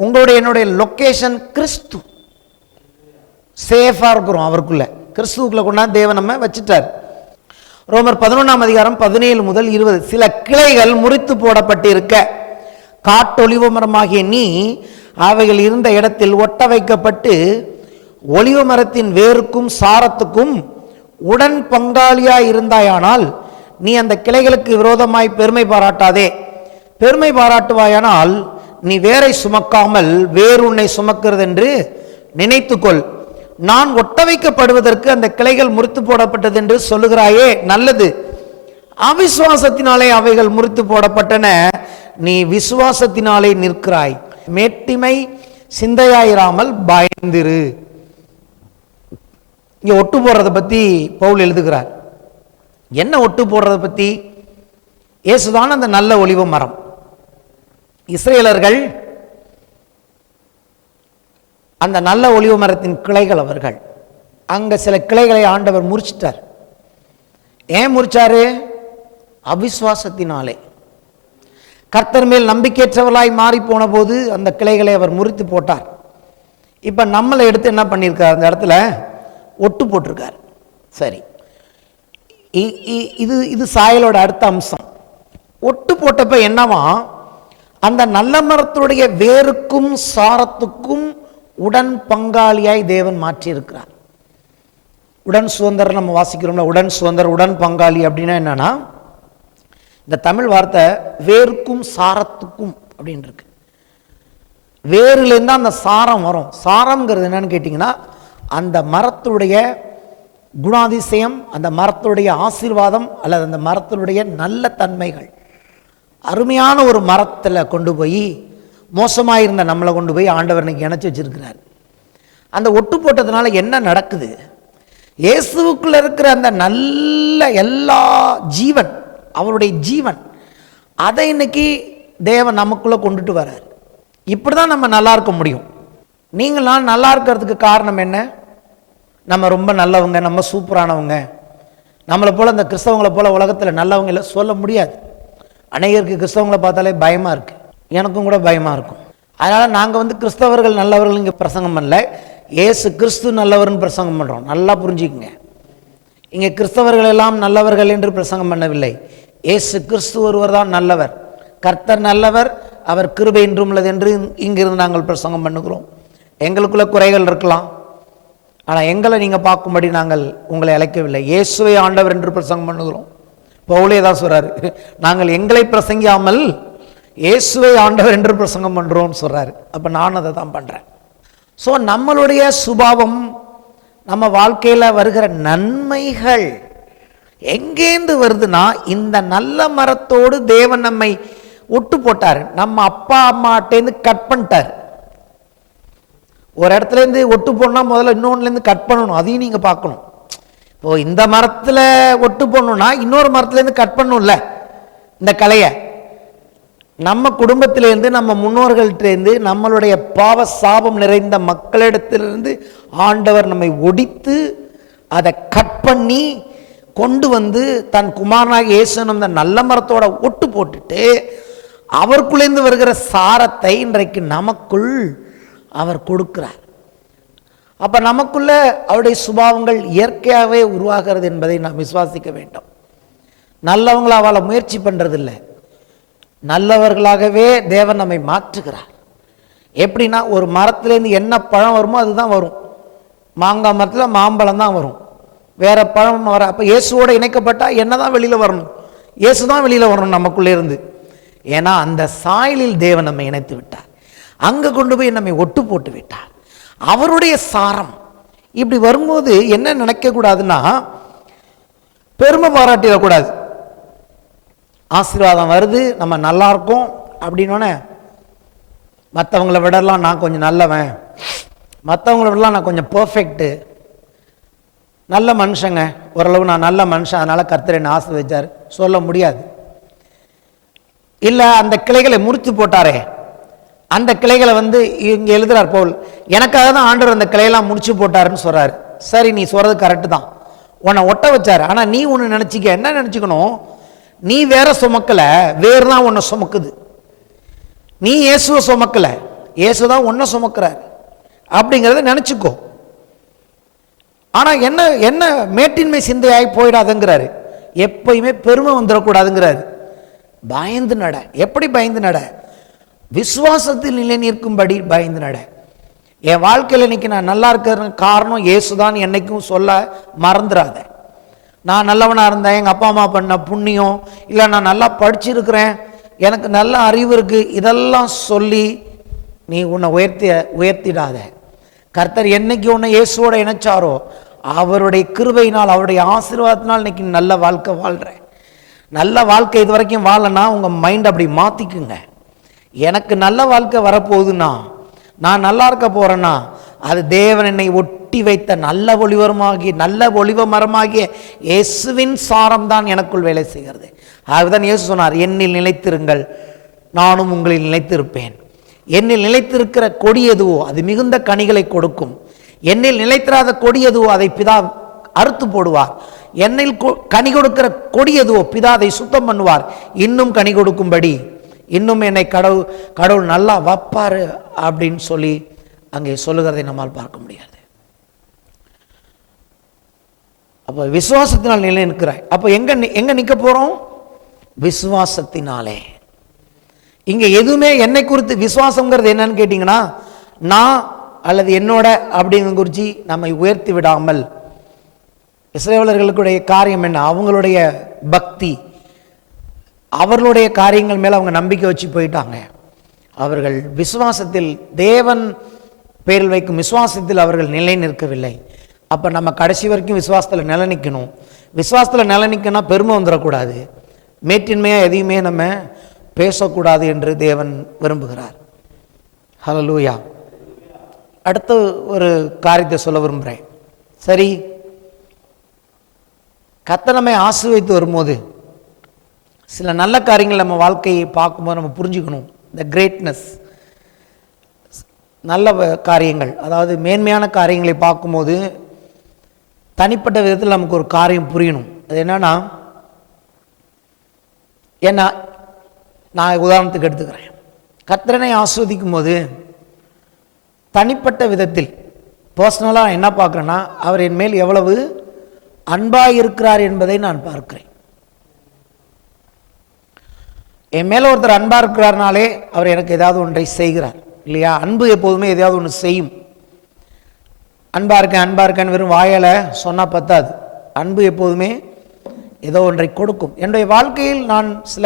உங்களுடைய என்னுடைய லொக்கேஷன் கிறிஸ்து. சேஃபா இருக்கிறோம் அவருக்குள்ள, கிறிஸ்துவுக்குள்ள கொண்டாந்து தேவன் நம்ம வச்சுட்டார். ரோமர் 11 அதிகாரம் 17 முதல் 20. சில கிளைகள் முறித்து போடப்பட்டு இருக்க காட்டொலிவ மரமாகிய நீ அவைகள் இருந்த இடத்தில் ஒட்ட வைக்கப்பட்டு ஒலிவ மரத்தின் வேருக்கும் சாரத்துக்கும் உடன் பங்காளியாய் இருந்தாயானால் நீ அந்த கிளைகளுக்கு விரோதமாய் பெருமை பாராட்டாதே. பெருமை பாராட்டுவாயானால் நீ வேரை சுமக்காமல் வேறு உன்னை சுமக்கிறது என்று நினைத்துக்கொள். நான் ஒட்ட வைக்கப்படுவதற்கு அந்த கிளைகள் முறித்து போடப்பட்டது என்று சொல்லுகிறாயே, நல்லது. அவிசுவாசத்தினாலே அவைகள் முறித்து போடப்பட்டன, நீ விசுவாசத்தினாலே நிற்கிறாய். மேட்டிமை சிந்தையாயிராமல் பயந்திரு. இங்க ஒட்டு போடுறதை பத்தி பவுல் எழுதுகிறார். என்ன ஒட்டு போடுறதை பத்தி? இயேசுதான் அந்த நல்ல ஒலிவ மரம். இஸ்ரேலர்கள் அந்த நல்ல ஒலிவ மரத்தின் கிளைகள். அவர்கள் அங்க சில கிளைகளை ஆண்டவர் முறிச்சிட்டார். ஏன் முறிச்சாரு? அவிசுவாசத்தினாலே. கர்த்தர் மேல் நம்பிக்கையற்றவர்களாய் மாறி போன போது அந்த கிளைகளை அவர் முறித்து போட்டார். இப்ப நம்மளை எடுத்து என்ன பண்ணியிருக்கார்? அந்த இடத்துல ஒட்டு போட்டிருக்கார். சரி, இது சாயலோட அடுத்த அம்சம். ஒட்டு போட்டப்ப என்னவா? அந்த நல்ல மரத்துடைய வேருக்கும் சாரத்துக்கும் உடன் பங்காளியாய் தேவன் மாற்றி இருக்கிறார். உடன் சுதந்திரம் நம்ம வாசிக்கிறோம்ல, உடன் சுதந்திரம் உடன் பங்காளி அப்படின்னா என்னன்னா, இந்த தமிழ் வார்த்தை வேருக்கும் சாரத்துக்கும் அப்படின்னு இருக்கு. வேர்லேருந்து அந்த சாரம் வரும். சாரம்ங்கிறது என்னன்னு கேட்டிங்கன்னா, அந்த மரத்துடைய குணாதிசயம், அந்த மரத்துடைய ஆசீர்வாதம் அல்லது அந்த மரத்தினுடைய நல்ல தன்மைகள். அருமையான ஒரு மரத்தில் கொண்டு போய், மோசமாக இருந்த நம்மளை கொண்டு போய் ஆண்டவர் இன்னைக்கு இணைச்சி வச்சிருக்கிறார். அந்த ஒட்டு போட்டதுனால என்ன நடக்குது? இயேசுவுக்குள்ள இருக்கிற அந்த நல்ல எல்லா ஜீவன், அவருடைய ஜீவன், அதை இன்னைக்கு தேவன் நமக்குள்ள கொண்டுட்டு வர்றார். இப்படிதான் நம்ம நல்லா இருக்க முடியும். நீங்களாம் நல்லா இருக்கிறதுக்கு காரணம் என்ன? நம்ம ரொம்ப நல்லவங்க, நம்ம சூப்பரானவங்க, நம்மளை போல இந்த கிறிஸ்தவங்களை போல உலகத்தில் நல்லவங்க இல்லை சொல்ல முடியாது. அநேகருக்கு கிறிஸ்தவங்களை பார்த்தாலே பயமா இருக்கு. எனக்கும் கூட பயமா இருக்கும். அதனால நாங்கள் கிறிஸ்தவர்கள் நல்லவர்கள் இங்கே பிரசங்கம் பண்ணல, ஏசு கிறிஸ்து நல்லவர்னு பிரசங்கம் பண்றோம். நல்லா புரிஞ்சுக்குங்க. இங்கே கிறிஸ்தவர்கள் எல்லாம் நல்லவர்கள் என்று பிரசங்கம் பண்ணவில்லை. ஏசு கிறிஸ்து ஒருவர் தான் நல்லவர். கர்த்தர் நல்லவர், அவர் கிருபை என்றும் உள்ளது என்று இங்கிருந்து நாங்கள் பிரசங்கம் பண்ணுகிறோம். எங்களுக்குள்ள குறைகள் இருக்கலாம், ஆனால் எங்களை நீங்கள் பார்க்கும்படி நாங்கள் உங்களை அழைக்கவில்லை. இயேசுவை ஆண்டவர் என்று பிரசங்கம் பண்ணுகிறோம். பவுலே தான் சொல்றாரு, நாங்கள் எங்களை பிரசங்கியாமல் இயேசுவை ஆண்டவர் என்று பிரசங்கம் பண்றோம்னு சொல்றாரு. அப்ப நான் அதை தான் பண்றேன். ஸோ நம்மளுடைய சுபாவம், நம்ம வாழ்க்கையில் வருகிற நன்மைகள் எங்கேந்து வருதுன்னா, இந்த நல்ல மரத்தோடு தேவன் நம்மை ஒட்டு போட்டார். நம்ம அப்பா அம்மாட்டேருந்து கட் பண்ணிட்டார். ஒரு இடத்துல இருந்து ஒட்டு போடணும்னா முதல்ல இன்னொன்னுலேருந்து கட் பண்ணணும். அதையும் நீங்க பார்க்கணும். இப்போ இந்த மரத்தில் ஒட்டு போடணும்னா இன்னொரு மரத்துலேருந்து கட் பண்ணணும்ல இந்த கலையை. நம்ம குடும்பத்திலேருந்து, நம்ம முன்னோர்கள்ட்டேருந்து, நம்மளுடைய பாவ சாபம் நிறைந்த மக்களிடத்திலிருந்து ஆண்டவர் நம்மை ஒடித்து அதை கட் பண்ணி கொண்டு வந்து தன் குமாரனாக இயேசு அந்த நல்ல மரத்தோட ஒட்டு போட்டுட்டு அவருக்குள்ளேருந்து வருகிற சாரத்தை இன்றைக்கு நமக்குள் அவர் கொடுக்கிறார். அப்ப நமக்குள்ள அவருடைய சுபாவங்கள் இயற்கையாகவே உருவாகிறது என்பதை நாம் விசுவாசிக்க வேண்டும். நல்லவங்கள அவளை முயற்சி பண்றதில்லை, நல்லவர்களாகவே தேவன் நம்மை மாற்றுகிறார். எப்படின்னா, ஒரு மரத்துலேருந்து என்ன பழம் வருமோ அதுதான் வரும். மாங்காய் மரத்தில் மாம்பழம் தான் வரும், வேற பழம் வர. அப்போ இயேசுவோட இணைக்கப்பட்டா என்னதான் வெளியில வரணும்? இயேசு தான் வெளியில வரணும் நமக்குள்ளே இருந்து. ஏன்னா அந்த சாயலில் தேவன் நம்மை இணைத்து விட்டார். அங்க கொண்டு போய் நம்மை ஒட்டு போட்டு விட்டார். அவருடைய சாரம் இப்படி வரும்போது என்ன நினைக்க கூடாதுன்னா, பெருமை பாராட்டிடக்கூடாது. ஆசீர்வாதம் வருது, நம்ம நல்லா இருக்கோம் அப்படின்னோடனே மற்றவங்களை விடலாம் நான் கொஞ்சம் நல்லவன், மற்றவங்களை விடலாம் நான் கொஞ்சம் பர்ஃபெக்ட்டு, நல்ல மனுஷங்க, ஓரளவு நான் நல்ல மனுஷன், அதனால கர்த்தர் என்னை ஆசீர்வதிச்சார் சொல்ல முடியாது. இல்லை அந்த கிளைகளை முறித்து போட்டாரே, அந்த கிளைகளை இங்கே எழுதுறார் பவுல், எனக்காக தான் ஆண்டவர் அந்த கிளையெல்லாம் முடிச்சு போட்டாருன்னு சொல்றாரு. சரி, நீ சொல்றது கரெக்டு தான், உன்னை ஒட்ட வச்சாரு. ஆனால் நீ ஒன்று நினச்சிக்க, என்ன நினச்சிக்கணும்? நீ வேற சுமக்கல, வேறு தான் உன்னை சுமக்குது. நீ இயேசுவை சுமக்கல, இயேசு தான் உன்னை சுமக்கிறார் அப்படிங்கிறத நினச்சிக்கோ. ஆனால் என்ன என்ன மேட்டின்மை சிந்தையாகி போயிடாதுங்கிறாரு. எப்பயுமே பெருமை வந்துடக்கூடாதுங்கிறாரு. பயந்து நட. எப்படி பயந்து நட? விசுவாசத்தில் நிலை நிற்கும்படி பயந்து நட. என் வாழ்க்கையில் இன்னைக்கு நான் நல்லா இருக்கிற காரணம் இயேசுதான் என்னைக்கும் சொல்ல மறந்துடாத. நான் நல்லவனாக இருந்தேன், எங்கள் அப்பா அம்மா பண்ண புண்ணியம், இல்லை நான் நல்லா படிச்சிருக்கிறேன், எனக்கு நல்ல அறிவு இருக்குது, இதெல்லாம் சொல்லி நீ உன்னை உயர்த்திடாத. கர்த்தர் என்னைக்கு உன்னை இயேசுவோட இணைச்சாரோ அவருடைய கிருபையினால், அவருடைய ஆசீர்வாதத்தினால் இன்னைக்கு நல்ல வாழ்க்கை வாழ்கிறேன். நல்ல வாழ்க்கை இது வரைக்கும் வாழனா உங்கள் மைண்ட் அப்படி மாற்றிக்குங்க. எனக்கு நல்ல வாழ்க்கை வரப்போகுதுன்னா, நான் நல்லா இருக்க போகிறேன்னா, அது தேவன் என்னை ஒட்டி வைத்த நல்ல ஒளிவ மரமாகிய இயேசுவின் சாரம் தான் எனக்குள் வேலை செய்கிறது. அதுதான் இயேசு சொன்னார், என்னில் நிலைத்திருங்கள் நானும் உங்களில் நிலைத்திருப்பேன். என்னில் நிலைத்திருக்கிற கொடி எதுவோ அது மிகுந்த கனிகளை கொடுக்கும். என்னில் நிலைத்திராத கொடி எதுவோ அதை பிதா அறுத்து போடுவார். என்னில் கனி கொடுக்கிற கொடி எதுவோ பிதா அதை சுத்தம் பண்ணுவார். இன்னும் கனி கொடுக்கும்படி இன்னும் என்னை கடவுள் நல்லா வைப்பாரு அப்படின்னு சொல்லி அங்கே சொல்லுகிறதை நம்மால் பார்க்க முடியாது. அப்போ விசுவாசத்தினால் நிலை நிற்கிறாய். அப்போ எங்க நிற்க போறோம்? விசுவாசத்தினாலே. இங்க எதுவுமே என்னை குறித்து விசுவாசங்கிறது என்னன்னு கேட்டீங்கன்னா, நான் அல்லது என்னோட அப்படிங்கிற குறித்து நம்மை உயர்த்தி விடாமல், இஸ்ரவேலர்களுடைய காரியம் என்ன? அவங்களுடைய பக்தி, அவர்களுடைய காரியங்கள் மேலே அவங்க நம்பிக்கை வச்சு போயிட்டாங்க. அவர்கள் விசுவாசத்தில், தேவன் பேரில் வைக்கும் விசுவாசத்தில் அவர்கள் நிலை நிற்கவில்லை. அப்போ நம்ம கடைசி வரைக்கும் விசுவாசத்தில் நிலை நிற்கணும். விசுவாசத்தில் நிலை நிற்கனா பெருமை வந்துடக்கூடாது, மேற்றின்மையாக எதையுமே நம்ம பேசக்கூடாது என்று தேவன் விரும்புகிறார். ஹல்லேலூயா. அடுத்த ஒரு காரியத்தை சொல்ல விரும்புகிறேன். சரி, கர்த்தர் நம்மை ஆசீர்வதித்து வரும்போது சில நல்ல காரியங்கள் நம்ம வாழ்க்கையை பார்க்கும்போது நம்ம புரிஞ்சுக்கணும். த கிரேட்னஸ், நல்ல காரியங்கள், அதாவது மேன்மையான காரியங்களை பார்க்கும்போது தனிப்பட்ட விதத்தில் நமக்கு ஒரு காரியம் புரியணும். அது என்னன்னா, நான் உதாரணத்துக்கு எடுத்துக்கிறேன். கர்த்தரை ஆஸ்வதிக்கும் போது தனிப்பட்ட விதத்தில் பர்சனலாக என்ன பார்க்குறேன்னா, அவர் என் மேல் எவ்வளவு அன்பாக இருக்கிறார் என்பதை நான் பார்க்கிறேன். என் மேலே ஒருத்தர் அன்பாக இருக்கிறார்னாலே அவர் எனக்கு ஏதாவது ஒன்றை செய்கிறார் இல்லையா? அன்பு எப்போதுமே எதையாவது ஒன்று செய்யும். அன்பாக இருக்கேன்னு வெறும் வாயால் சொன்னால் பத்தாது. அன்பு எப்போதுமே ஏதோ ஒன்றை கொடுக்கும். என்னுடைய வாழ்க்கையில் நான் சில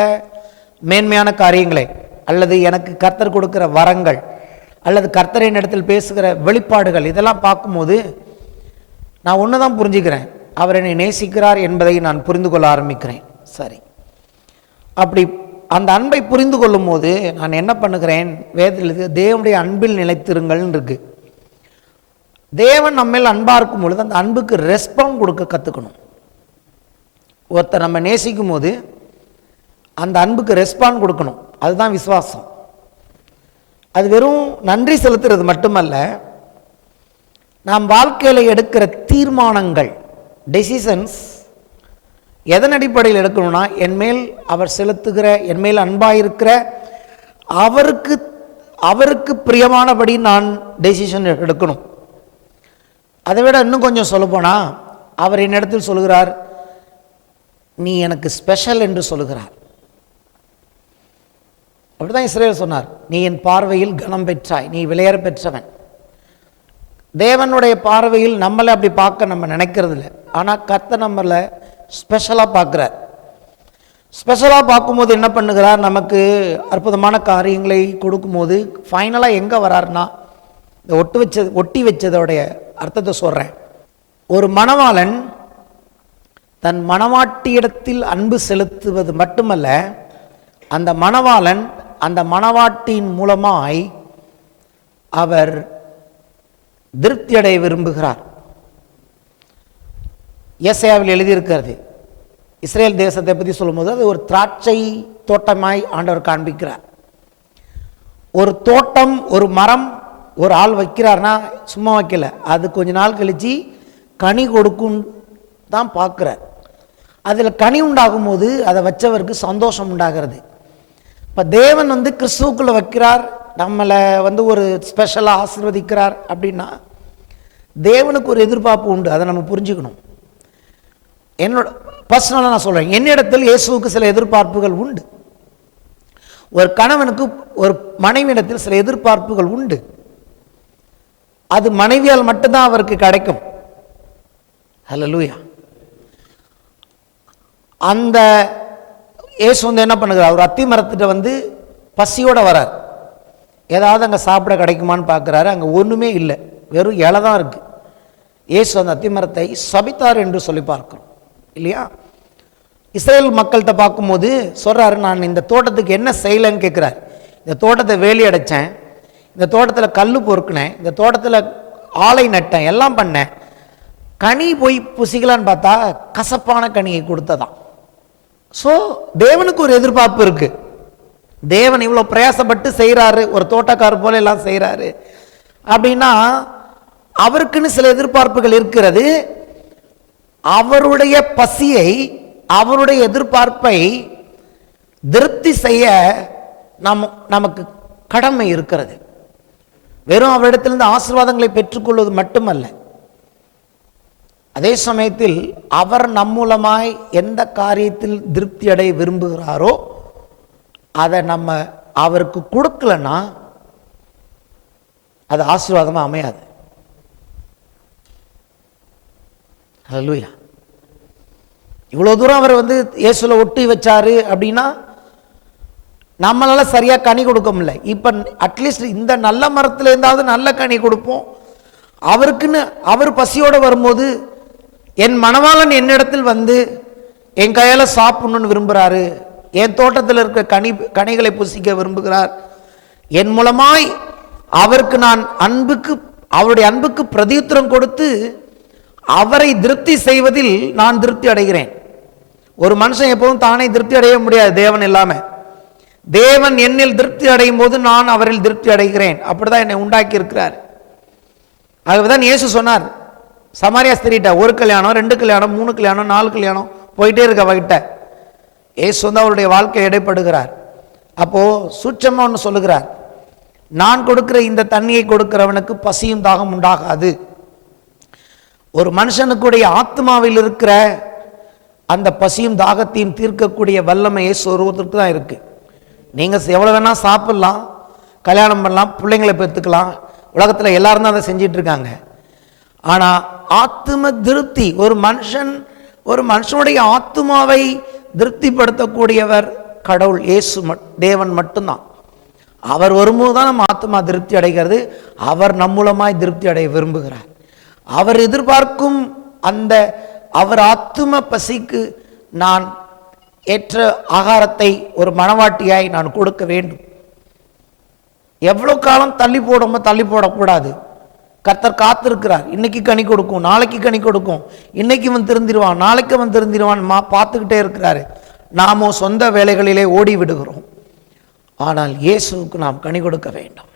மேன்மையான காரியங்களை, அல்லது எனக்கு கர்த்தர் கொடுக்கிற வரங்கள், அல்லது கர்த்தரின் இடத்தில் பேசுகிற வெளிப்பாடுகள், இதெல்லாம் பார்க்கும்போது நான் ஒன்று தான் புரிஞ்சுக்கிறேன், அவர் என்னை நேசிக்கிறார் என்பதை நான் புரிந்து கொள்ள ஆரம்பிக்கிறேன். சரி, அப்படி அந்த அன்பை புரிந்து கொள்ளும் போது நான் என்ன பண்ணுகிறேன், வேதத்தில் தேவனுடைய அன்பில் நிலைத்திருங்கள்னு இருக்கு. தேவன் நம்மேல் அன்பாக இருக்கும் பொழுது அந்த அன்புக்கு ரெஸ்பாண்ட் கொடுக்க கற்றுக்கணும். ஒருத்தர் நம்ம நேசிக்கும் போது அந்த அன்புக்கு ரெஸ்பாண்ட் கொடுக்கணும். அதுதான் விசுவாசம். அது வெறும் நன்றி செலுத்துறது மட்டுமல்ல, நாம் வாழ்க்கையில் எடுக்கிற தீர்மானங்கள், டெசிஷன்ஸ் எதன் அடிப்படையில் எடுக்கணும்னா, என்மேல் அவர் செலுத்துகிற, என்மேல் அன்பாயிருக்கிற அவருக்கு பிரியமானபடி நான் டெசிஷன் எடுக்கணும். அதை விட இன்னும் கொஞ்சம் சொல்லப்போனால், அவர் என்னிடத்தில் சொல்லுகிறார், நீ எனக்கு ஸ்பெஷல் என்று சொல்லுகிறார். அப்படிதான் இஸ்ரவேல் சொன்னார், நீ என் பார்வையில் கனம் பெற்றாய், நீ விலையேற பெற்றவன். தேவனுடைய பார்வையில் நம்மளை அப்படி பார்க்க நம்ம நினைக்கிறது இல்லை. ஆனால் கர்த்தர் நம்மளை ஸ்பெஷலாக பார்க்குறார். ஸ்பெஷலாக பார்க்கும்போது என்ன பண்ணுகிறார், நமக்கு அற்புதமான காரியங்களை கொடுக்கும்போது ஃபைனலாக எங்கே வராருன்னா, இந்த ஒட்டி வச்சதோடைய அர்த்தத்தை சொல்கிறேன். ஒரு மணவாளன் தன் மணவாட்டியிடத்தில் அன்பு செலுத்துவது மட்டுமல்ல, அந்த மணவாளன் அந்த மணவாட்டியின் மூலமாய் அவர் திருப்தி அடைய விரும்புகிறார். ஏசாயாவில் எழுதியிருக்கிறது. இஸ்ரேல் தேசத்தை பற்றி சொல்லும்போது அது ஒரு திராட்சை தோட்டமாய் ஆண்டவர் காண்பிக்கிறார். ஒரு தோட்டம், ஒரு மரம் ஒரு ஆள் வைக்கிறார்னா சும்மா வைக்கல, அது கொஞ்ச நாள் கழித்து கனி கொடுக்கும் தான் பார்க்குறார். அதில் கனி உண்டாகும் போது அதை வச்சவருக்கு சந்தோஷம் உண்டாகிறது. இப்போ தேவன் கிறிஸ்துவுக்குள்ளே வைக்கிறார், நம்மளை ஒரு ஸ்பெஷலாக ஆசீர்வதிக்கிறார் அப்படின்னா தேவனுக்கு ஒரு எதிர்பார்ப்பு உண்டு. அதை நம்ம புரிஞ்சுக்கணும். என்னோட பர்சனலாக நான் சொல்கிறேன், என்னிடத்தில் இயேசுவுக்கு சில எதிர்பார்ப்புகள் உண்டு. ஒரு கணவனுக்கு ஒரு மனைவியிடத்தில் சில எதிர்பார்ப்புகள் உண்டு. அது மனைவியால் மட்டும்தான் அவருக்கு கிடைக்கும். ஹல்லேலூயா. அந்த இயேசு என்ன பண்ணுகிறார், ஒரு அத்தி மரத்திட்ட பசியோட வரார். ஏதாவது அங்கே சாப்பிட கிடைக்குமான்னு பார்க்குறாரு. அங்கே ஒன்றுமே இல்லை, வெறும் இலை தான் இருக்கு. இயேசு அந்த அத்தி மரத்தை சபித்தார் என்று சொல்லி பார்க்கிறோம் இல்லையா? இஸ்ரேல் மக்கள்கிட்ட பார்க்கும்போது சொல்றாரு, நான் இந்த தோட்டத்துக்கு என்ன செய்யலைன்னு கேட்குறாரு. இந்த தோட்டத்தை வேலி அடைச்சேன், இந்த தோட்டத்தில் கல் பொறுக்கினேன், இந்த தோட்டத்தில் ஆலை நட்டேன், எல்லாம் பண்ணேன். கனி போய் புசிக்கலான்னு பார்த்தா கசப்பான கனியை கொடுத்ததான். ஸோ தேவனுக்கு ஒரு எதிர்பார்ப்பு இருக்கு. தேவன் இவ்வளோ பிரயாசப்பட்டு செய்கிறாரு, ஒரு தோட்டக்காரர் போல எல்லாம் செய்கிறாரு அப்படின்னா அவருக்குன்னு சில எதிர்பார்ப்புகள் இருக்கிறது. அவருடைய பசியை, அவருடைய எதிர்பார்ப்பை திருப்தி செய்ய நமக்கு கடமை இருக்கிறது. வெறும் அவரிடத்திலிருந்து ஆசீர்வாதங்களை பெற்றுக்கொள்வது மட்டுமல்ல, அதே சமயத்தில் அவர் நம் மூலமாய் எந்த காரியத்தில் திருப்தி அடைய விரும்புகிறாரோ அதை நம்ம அவருக்கு கொடுக்கலன்னா அது ஆசீர்வாதமா அமையாது. ஹல்லேலூயா. இவ்வளோ தூரம் அவர் இயேசுல ஒட்டி வச்சாரு அப்படின்னா நம்மளால சரியா கனி கொடுக்க முடியல. இப்போ அட்லீஸ்ட் இந்த நல்ல மரத்துல இருந்தாவது நல்ல கனி கொடுப்போம். அவருக்குன்னு அவர் பசியோட வரும்போது என் மணவாளன் என்னிடத்தில் என் கையால சாப்பிடணும்னு விரும்புகிறாரு, என் தோட்டத்தில் இருக்க கனிகளை புசிக்க விரும்புகிறார், என் மூலமாய் அவருக்கு நான் அவருடைய அன்புக்கு பிரதியுத்தரம் கொடுத்து அவரை திருப்தி செய்வதில் நான் திருப்தி அடைகிறேன். ஒரு மனுஷன் எப்போதும் தானே திருப்தி அடைய முடியாது தேவன் இல்லாம. தேவன் என்னில் திருப்தி அடையும் போது நான் அவரில் திருப்தி அடைகிறேன். அப்படிதான் என்னை உண்டாக்கி இருக்கிறார். ஆகவேதான் இயேசு சொன்னார், சமாரியா ஸ்திரீட்ட ஒரு கல்யாணம், 2 கல்யாணம், 3 கல்யாணம், 4 கல்யாணம் போயிட்டே இருக்க அவகிட்ட. இயேசு அவருடைய வாழ்க்கை இடைப்படுகிறார். அப்போ சூட்சமா ஒன்று சொல்லுகிறார், நான் கொடுக்கிற இந்த தண்ணியை கொடுக்கிறவனுக்கு பசியும் தாகம் உண்டாகாது. ஒரு மனுஷனுக்குடைய ஆத்மாவில் இருக்கிற அந்த பசியும் தாகத்தையும் தீர்க்கக்கூடிய வல்லமை இயேசு ஒருவருக்கு தான் இருக்கு. நீங்க எவ்வளவு வேணா சாப்பிடலாம், கல்யாணம் பண்ணலாம், பிள்ளைங்களை பெற்றுக்கலாம், உலகத்தில் எல்லாரும் தான் அதை செஞ்சிட்டு இருக்காங்க. ஆனா ஆத்ம திருப்தி, ஒரு மனுஷனுடைய ஆத்மாவை திருப்திப்படுத்தக்கூடியவர் கடவுள் இயேசு, தேவன் மட்டும்தான். அவர் வரும்போது தான் நம்ம ஆத்மா திருப்தி அடைகிறது. அவர் நம் மூலமாய் திருப்தி அடைய விரும்புகிறார். அவர் எதிர்பார்க்கும் அந்த அவர் ஆத்தும பசிக்கு நான் ஏற்ற ஆகாரத்தை ஒரு மணவாட்டியாய் நான் கொடுக்க வேண்டும். எவ்வளவு காலம் தள்ளி போடக்கூடாது. கர்த்தர் காத்திருக்கிறார். இன்னைக்கு கனி கொடுக்கும், நாளைக்கு கனி கொடுக்கும், இன்னைக்கு திருந்திடுவான், நாளைக்கு திருந்திடுவான் பார்த்துக்கிட்டே இருக்கிறாரு. நாமோ சொந்த வேலைகளிலே ஓடி விடுகிறோம். ஆனால் இயேசுவுக்கு நாம் கனி கொடுக்க வேண்டும்.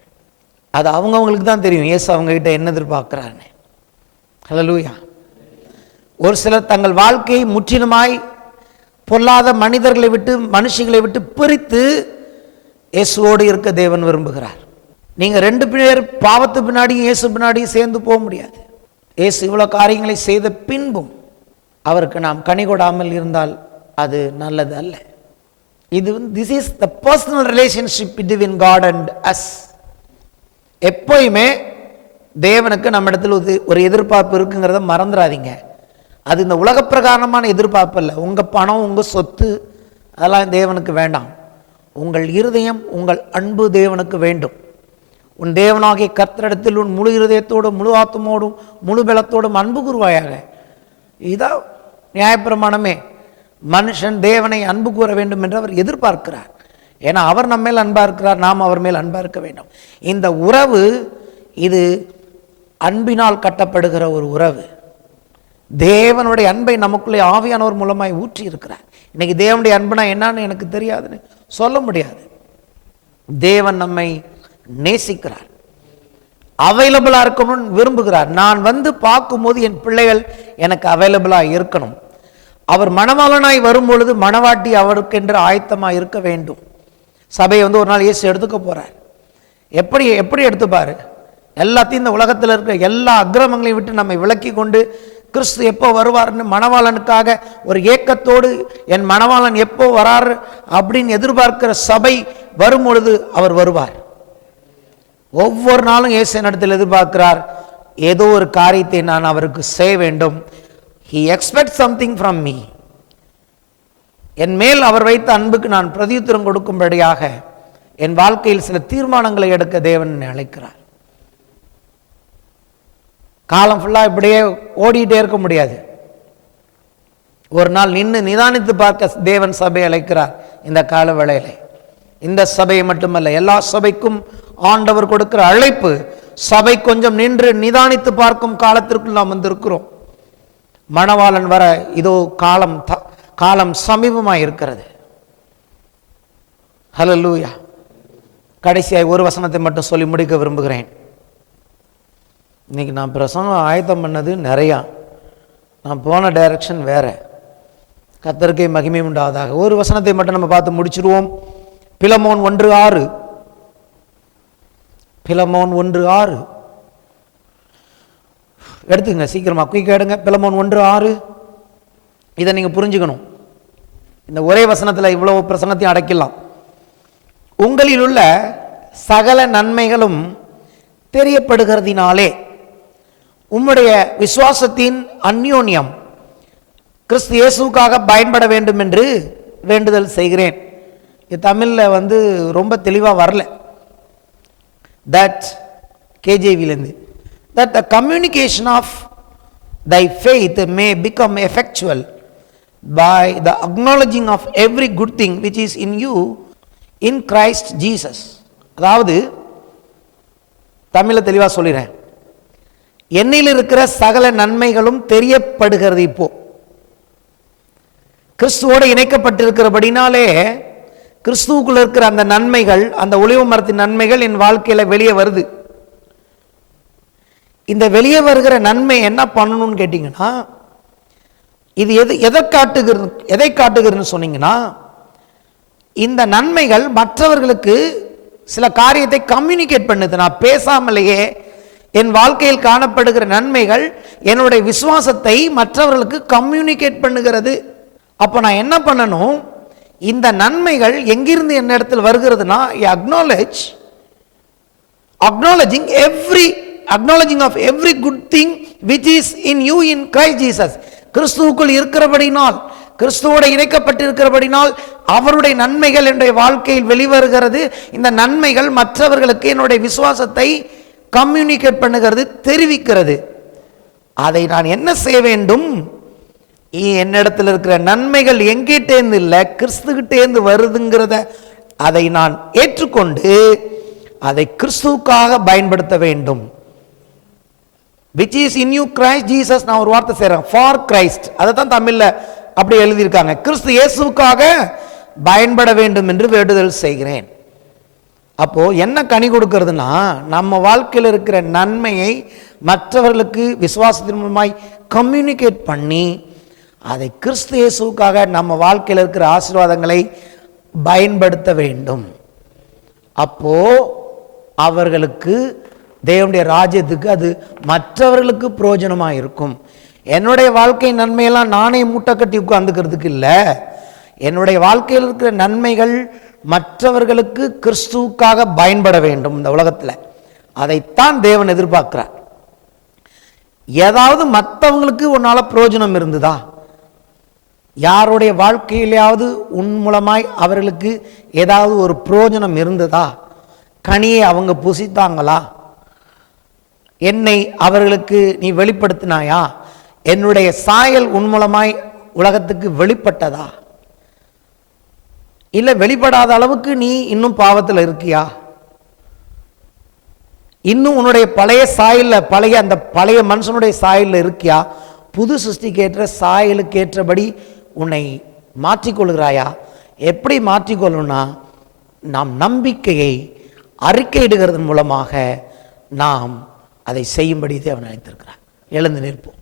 அது அவங்களுக்கு தான் தெரியும் இயேசு அவங்க கிட்ட என்ன எதிர்பார்க்கிறான்னு. ஹல்லேலூயா. ஒரு சிலர் தங்கள் வாழ்க்கையை முற்றிலுமாய் பொல்லாத மனுஷிகளை விட்டு பிரித்து இயேசுவோடு இருக்க தேவன் விரும்புகிறார். நீங்க 2 பேர் பாவத்து பின்னாடியும் இயேசு பின்னாடியும் சேர்ந்து போக முடியாது. இயேசு இவ்வளவு காரியங்களை செய்த பின்பும் அவருக்கு நாம் கனி கொடாமல் இருந்தால் அது நல்லது அல்ல. This is the personal relationship between God and us. எப்பயுமே தேவனுக்கு நம்ம இடத்துல ஒரு எதிர்பார்ப்பு இருக்குங்கிறத மறந்துடாதீங்க. அது இந்த உலக பிரகாரமான எதிர்பார்ப்பு இல்லை. உங்க பணம், உங்க சொத்து அதெல்லாம் தேவனுக்கு வேண்டாம். உங்கள் இருதயம், உங்கள் அன்பு தேவனுக்கு வேண்டும். உன் தேவனாகிய கர்த்தரிடத்தில் உன் முழு இருதயத்தோடும், முழு ஆத்மோடும், முழு பலத்தோடும் அன்பு கூறுவாயாக. இதுதான் நியாயப்பிரமாணமே. மனுஷன் தேவனை அன்பு கூற வேண்டும் என்று அவர் எதிர்பார்க்கிறார். ஏன்னா அவர் நம்ம மேல் அன்பா இருக்கிறார், நாம் அவர் மேல் அன்பா இருக்க வேண்டும். இந்த உறவு இது அன்பினால் கட்டப்படுகிற ஒரு உறவு. தேவனுடைய அன்பை நமக்குள்ளே ஆவியானவர் மூலமாய் ஊற்றி இருக்கிறார். இன்னைக்கு தேவனுடைய அன்புனா என்னன்னு எனக்கு தெரியாதுன்னு சொல்ல முடியாது. தேவன் நம்மை நேசிக்கிறார், அவைலபிளா இருக்கணும்னு விரும்புகிறார். நான் பார்க்கும்போது என் பிள்ளைகள் எனக்கு அவைலபிளா இருக்கணும். அவர் மணவாளனாய் வரும்பொழுது மணவாட்டி அவருக்கென்று ஆயத்தமாக இருக்க வேண்டும். சபையை ஒரு நாள் இயேசு எடுத்துக்க போறார். எப்படி எடுத்துப்பாரு? எல்லாத்தையும் இந்த உலகத்தில் இருக்கிற எல்லா அக்கிரமங்களையும் விட்டு நம்மை விலக்கி கொண்டு கிறிஸ்து எப்போ வருவார்னு மணவாளனுக்காக ஒரு ஏக்கத்தோடு என் மணவாளன் எப்போ வரார் அப்படின்னு எதிர்பார்க்கிற சபை வரும் பொழுது அவர் வருவார். ஒவ்வொரு நாளும் இயேசு என்னிடத்தில் எதிர்பார்க்கிறார், ஏதோ ஒரு காரியத்தை நான் அவருக்கு செய்ய வேண்டும். He expects something from me. என் மேல் அவர் வைத்த அன்புக்கு நான் பிரதியுத்தரம் கொடுக்கும்படியாக என் வாழ்க்கையில் சில தீர்மானங்களை எடுக்க தேவன் அழைக்கிறார். காலம் ஃபுல்லாக இப்படியே ஓடிட்டே இருக்க முடியாது. ஒரு நாள் நின்று நிதானித்து பார்க்க தேவன் சபை அழைக்கிறார். இந்த கால வேளையில இந்த சபையை மட்டுமல்ல, எல்லா சபைக்கும் ஆண்டவர் கொடுக்கிற அழைப்பு, சபை கொஞ்சம் நின்று நிதானித்து பார்க்கும் காலத்திற்குள் நாம் வந்திருக்கிறோம். மணவாளன் வர இதோ காலம் சமீபமாக இருக்கிறது. ஹல்லேலூயா. கடைசியாய் ஒரு வசனத்தை மட்டும் சொல்லி முடிக்க விரும்புகிறேன். இன்னைக்கு நான் பிரசங்கம் ஆயத்தம் பண்ணது நிறையா, நான் போன டைரக்ஷன் வேற. கர்த்தருக்கே மகிமை உண்டாவதாக. ஒரு வசனத்தை மட்டும் நம்ம பார்த்து முடிச்சிருவோம். பிலமோன் 1:6. பிலமோன் 1:6 எடுத்துங்க, சீக்கிரமா குயிக்காக எடுங்க. பிலமோன் 1:6. இதை நீங்க புரிஞ்சுக்கணும். இந்த ஒரே வசனத்தில் இவ்வளவு பிரசங்கத்தையும் அடக்கலாம். உங்களில் உள்ள சகல நன்மைகளும் தெரியப்படுகிறதினாலே உம்முடைய விசுவாசத்தின் அந்யோன்யம் கிறிஸ்து இயேசுவுக்காக பயன்பட வேண்டும் என்று வேண்டுதல் செய்கிறேன். இது தமிழில் ரொம்ப தெளிவாக வரல. தட் கேஜேவிலேருந்து, that the communication of thy faith may become effectual by the acknowledging of every good thing which is in you in Christ Jesus. அதாவது தமிழில் தெளிவாக சொல்லிடுறேன். என்னில் இருக்கிற சகல நன்மைகளும் தெரியப்படுகிறது. இப்போ கிறிஸ்துவோடு இணைக்கப்பட்டிருக்கிறபடினாலே கிறிஸ்துவுக்குள்ள இருக்கிற அந்த நன்மைகள், அந்த ஒலிவ மரத்தின் நன்மைகள் என் வாழ்க்கையில் வெளியே வருது. இந்த வெளியே வருகிற நன்மை என்ன பண்ணணும்னு கேட்டீங்கன்னா, இது எதை காட்டுகிறதுன்னு சொன்னீங்கன்னா, இந்த நன்மைகள் மற்றவர்களுக்கு சில காரியத்தை கம்யூனிகேட் பண்ணுது. நான் பேசாமலேயே என் வாழ்க்கையில் காணப்படுகிற நன்மைகள் என்னுடைய விசுவாசத்தை மற்றவர்களுக்கு கம்யூனிகேட் பண்ணுகிறது. அப்போ நான் என்ன பண்ணணும்? இந்த நன்மைகள் எங்கிருந்து என்ன இடத்தில் வருகிறதுனா, acknowledging of every good thing which is in you in Christ Jesus. கிறிஸ்துவுக்குள் இருக்கிறபடினால், கிறிஸ்துவோடு இணைக்கப்பட்டிருக்கிறபடினால் அவருடைய நன்மைகள் என்னுடைய வாழ்க்கையில் வெளிவருகிறது. இந்த நன்மைகள் மற்றவர்களுக்கு என்னுடைய விசுவாசத்தை கம்யூனிகேட் பண்ணுகிறது, தெரிவிக்கிறது. அதை நான் என்ன செய்ய வேண்டும்? என்னிடத்தில் இருக்கிற நன்மைகள் எங்கிட்டேந்து இல்லை, கிறிஸ்துகிட்டேந்து வருதுங்கிறத அதை நான் ஏற்றுக்கொண்டு அதை கிறிஸ்துவுக்காக பயன்படுத்த வேண்டும். which is in you Christ Jesus. நான் ஒரு வார்த்தை செய்றேன், for Christ. அதை தான் தமிழில் அப்படி எழுதியிருக்காங்க. கிறிஸ்து இயேசுவுக்காக பயன்பட வேண்டும் என்று வேண்டுதல் செய்கிறேன். அப்போ என்ன கனி கொடுக்கிறதுனா, நம்ம வாழ்க்கையில் இருக்கிற நன்மையை மற்றவர்களுக்கு விசுவாசத்தின் மூலமாய் கம்யூனிகேட் பண்ணி அதை கிறிஸ்து இயேசுவுக்காக நம்ம வாழ்க்கையில் இருக்கிற ஆசீர்வாதங்களை பயன்படுத்த வேண்டும். அப்போ அவர்களுக்கு, தேவனுடைய ராஜ்யத்துக்கு அது மற்றவர்களுக்கு பிரயோஜனமாக இருக்கும். என்னுடைய வாழ்க்கை நன்மையெல்லாம் நானே மூட்டை கட்டி உட்கார்ந்துக்கிறதுக்கு இல்லை. என்னுடைய வாழ்க்கையில் இருக்கிற நன்மைகள் மற்றவர்களுக்கு கிறிஸ்துவுக்காக பயன்பட வேண்டும். இந்த உலகத்தில் அதைத்தான் தேவன் எதிர்பார்க்கிறார். ஏதாவது மற்றவங்களுக்கு உன்னால பிரயோஜனம் இருந்ததா? யாருடைய வாழ்க்கையிலாவது உன் மூலமாய் அவர்களுக்கு ஏதாவது ஒரு பிரயோஜனம் இருந்ததா? கனியை அவங்க புசித்தாங்களா? என்னை அவர்களுக்கு நீ வெளிப்படுத்தினாயா? என்னுடைய சாயல் உன் மூலமாய் உலகத்துக்கு வெளிப்பட்டதா? இல்லை வெளிப்படாத அளவுக்கு நீ இன்னும் பாவத்தில் இருக்கியா? இன்னும் உன்னுடைய பழைய சாயலில், அந்த பழைய மனுஷனுடைய சாயலில் இருக்கியா? புது சிருஷ்டிக்கேற்ற சாயலுக்கேற்றபடி உன்னை மாற்றிக்கொள்கிறாயா? எப்படி மாற்றிக்கொள்ளணும்னா, நாம் நம்பிக்கையை அறிக்கையிடுகிறதன் மூலமாக நாம் அதை செய்யும்படி தேவன் அழைத்திருக்கிறார். எழுந்து நிற்போம்.